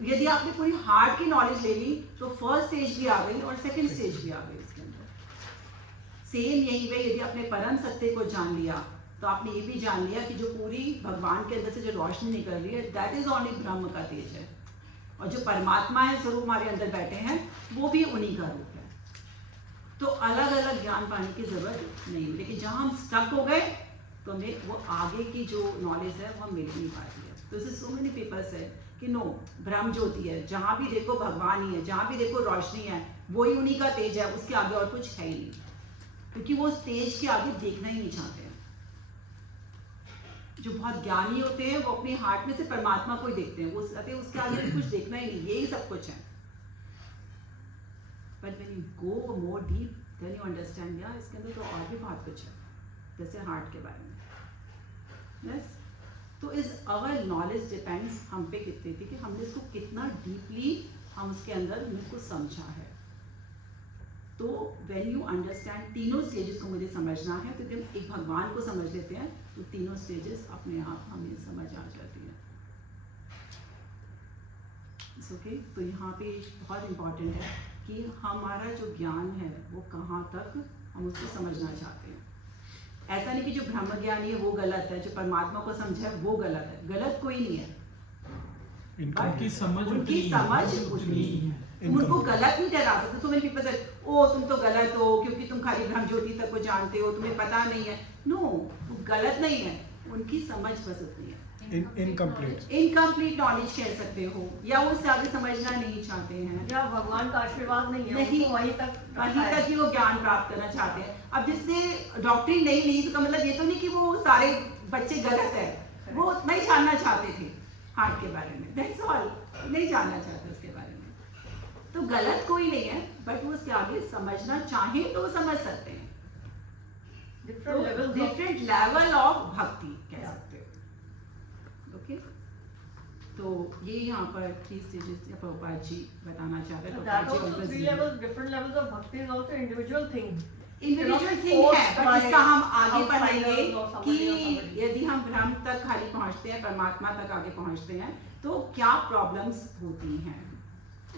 यदि आपने पूरी हार्ट की नॉलेज ले ली तो फर्स्ट स्टेज भी आ गई और सेकंड स्टेज भी आ गई इसके अंदर। सेम यही वे यदि आपने परम सत्य को जान लिया तो आपने ये भी जान लिया कि जो पूरी भगवान के अंदर से जो रोशनी निकल रही है, दैट इज ओनली ब्रह्म का तेज है, और जो परमात्मा है स्वरूप हमारे अंदर बैठे हैं, वो भी उन्हीं का रूप है। तो अलग अलग ज्ञान पाने की जरूरत नहीं, लेकिन जहां हम स्टक हो गए तो हमें वो आगे की जो नॉलेज है वो मिल नहीं पाती है। तो इसे सो मेनी पीपल से कि नो, ब्रह्म ज्योति है, जहां भी देखो भगवान ही है, जहां भी देखो रोशनी है, वही उन्हीं का तेज है, उसके आगे और कुछ है ही नहीं, क्योंकि वो उस तेज के आगे देखना ही नहीं चाहते हैं। जो बहुत ज्ञानी होते हैं वो अपने हार्ट में से परमात्मा को ही देखते हैं, वो कहते हैं उसके आगे भी कुछ देखना ही नहीं, यही सब कुछ है। But when you go more deep, then you understand या इसके अंदर तो और भी बहुत कुछ है, जैसे हार्ट के बारे में। यस, तो इस अवर नॉलेज डिपेंड्स हम पे कितनी थी कि हमने इसको कितना डीपली हम उसके अंदर हमने इसको समझा है। तो व्हेन यू अंडरस्टैंड तीनों स्टेजेस को मुझे समझना है, तो जब एक भगवान को समझ लेते हैं तो तीनों स्टेजेस अपने आप हमें समझ आ जाती है। ओके, तो यहाँ पे बहुत इम्पॉर्टेंट है कि हमारा जो ज्ञान है वो कहाँ तक हम उसको समझना चाहते हैं। ऐसा नहीं कि जो ब्रह्म ज्ञानी है वो गलत है, जो परमात्मा को समझा है वो गलत है, गलत कोई नहीं है। उनकी समझ उनकी समझ उतनी है, तुम उनको गलत नहीं ठहरा सकते। सो मेनी पीपल से ओ तुम तो गलत हो क्योंकि तुम खाली ब्रह्म ज्योति तक को जानते हो, तुम्हें पता नहीं है। नो, वो गलत नहीं है, उनकी समझ बस उतनी है। इनकम्प्लीट नॉलेज कह सकते हो, या वो उससे आगे समझना नहीं चाहते हैं, या भगवान का आशीर्वाद नहीं है, नहीं, उनको वहीं तक ही वो ज्ञान प्राप्त करना चाहते हैं। अब जिसने डॉक्टरी नहीं ली तो मतलब ये तो नहीं कि वो सारे बच्चे गलत है, वो नहीं जानना चाहते थे हार्ट के बारे में, दैट्स ऑल, नहीं जानना चाहते उसके बारे में। तो गलत कोई नहीं है, बट वो उसके आगे समझना चाहे तो वो समझ सकते हैं। डिफरेंट लेवल ऑफ भक्ति कह सकते हो। ओके, तो ये यहाँ पर 3 स्टेजेस प्रभुपाद जी बताना चाह रहे हैं। different levels of bhakti is also individual thing. Individual thing है, बट इसका हम आगे पढ़ेंगे कि यदि हम ब्रह्म तक खाली पहुंचते हैं, परमात्मा तक आगे पहुंचते हैं, तो क्या प्रॉब्लम्स होती हैं।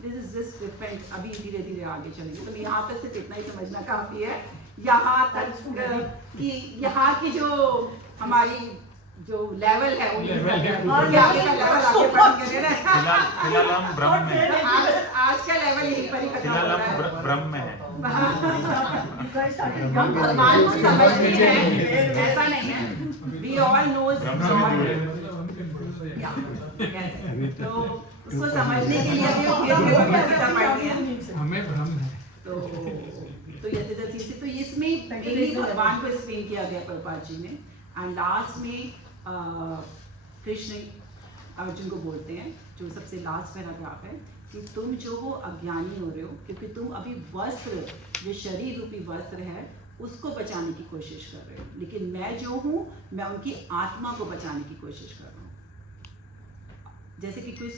This is just different. अभी धीरे धीरे आगे चलेंगे, तो यहाँ तक सिर्फ इतना ही समझना काफी है। यहाँ तक कि यहाँ की जो हमारी जो लेवल है वो और आगे का लेवल आगे बढ़ेंगे ना। फिलहाल हम ब्रह्म में हैं। आज का लेवल यहीं पर ही खत्म हो फिलहाल रहा है। हम ब्रह्म में हैं। हम भगवान को समझते हैं, ऐसा नहीं है। We all knows तो उसको समझने के लिए भी भगवद गीता पढ़नी है। हमें भ्रम है। तो ये तो इसमें एक भगवान को एक्सप्लेन किया गया प्रभुपाद जी ने, एंड लास्ट में कृष्ण अर्जुन को बोलते हैं, जो सबसे लास्ट पैराग्राफ है, कि तुम जो हो अज्ञानी हो रहे हो, क्योंकि तुम अभी वस्त्र, जो शरीर रूपी वस्त्र है, उसको बचाने की कोशिश कर रहे हो, लेकिन मैं जो हूँ मैं उनकी आत्मा को बचाने की कोशिश कर रहा हूँ। जैसे कि कोई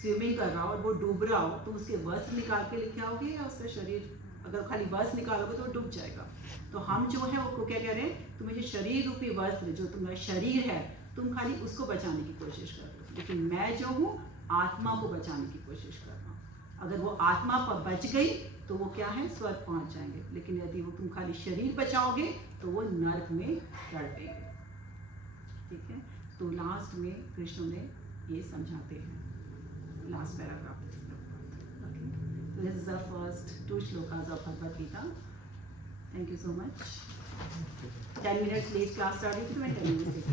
स्विमिंग कर रहा हो और वो डूब रहा हो, तो उसके वस्त्र निकाल के लेके आओगे या उसका शरीर, अगर खाली वस्त्र निकालोगे तो वो डूब जाएगा। तो हम जो है वो क्या कह रहे हैं, तुम्हें जो शरीर रूपी वस्त्र, जो तुम्हारा शरीर है, तुम खाली उसको बचाने की कोशिश कर रहे हो, लेकिन मैं जो हूँ आत्मा को बचाने की कोशिश कर रहा हूँ। अगर वो आत्मा पर बच गई तो वो क्या है, स्वर्ग पहुँच जाएंगे, लेकिन यदि वो तुम खाली शरीर बचाओगे तो वो नर्क में तड़पेंगे। ठीक है, तो लास्ट में कृष्ण ने ये समझाते हैं, last paragraph. This is the first 2 shlokas of Bhagavad Gita. Thank you so much. 10 minutes late class started, तो मैं 10 minutes late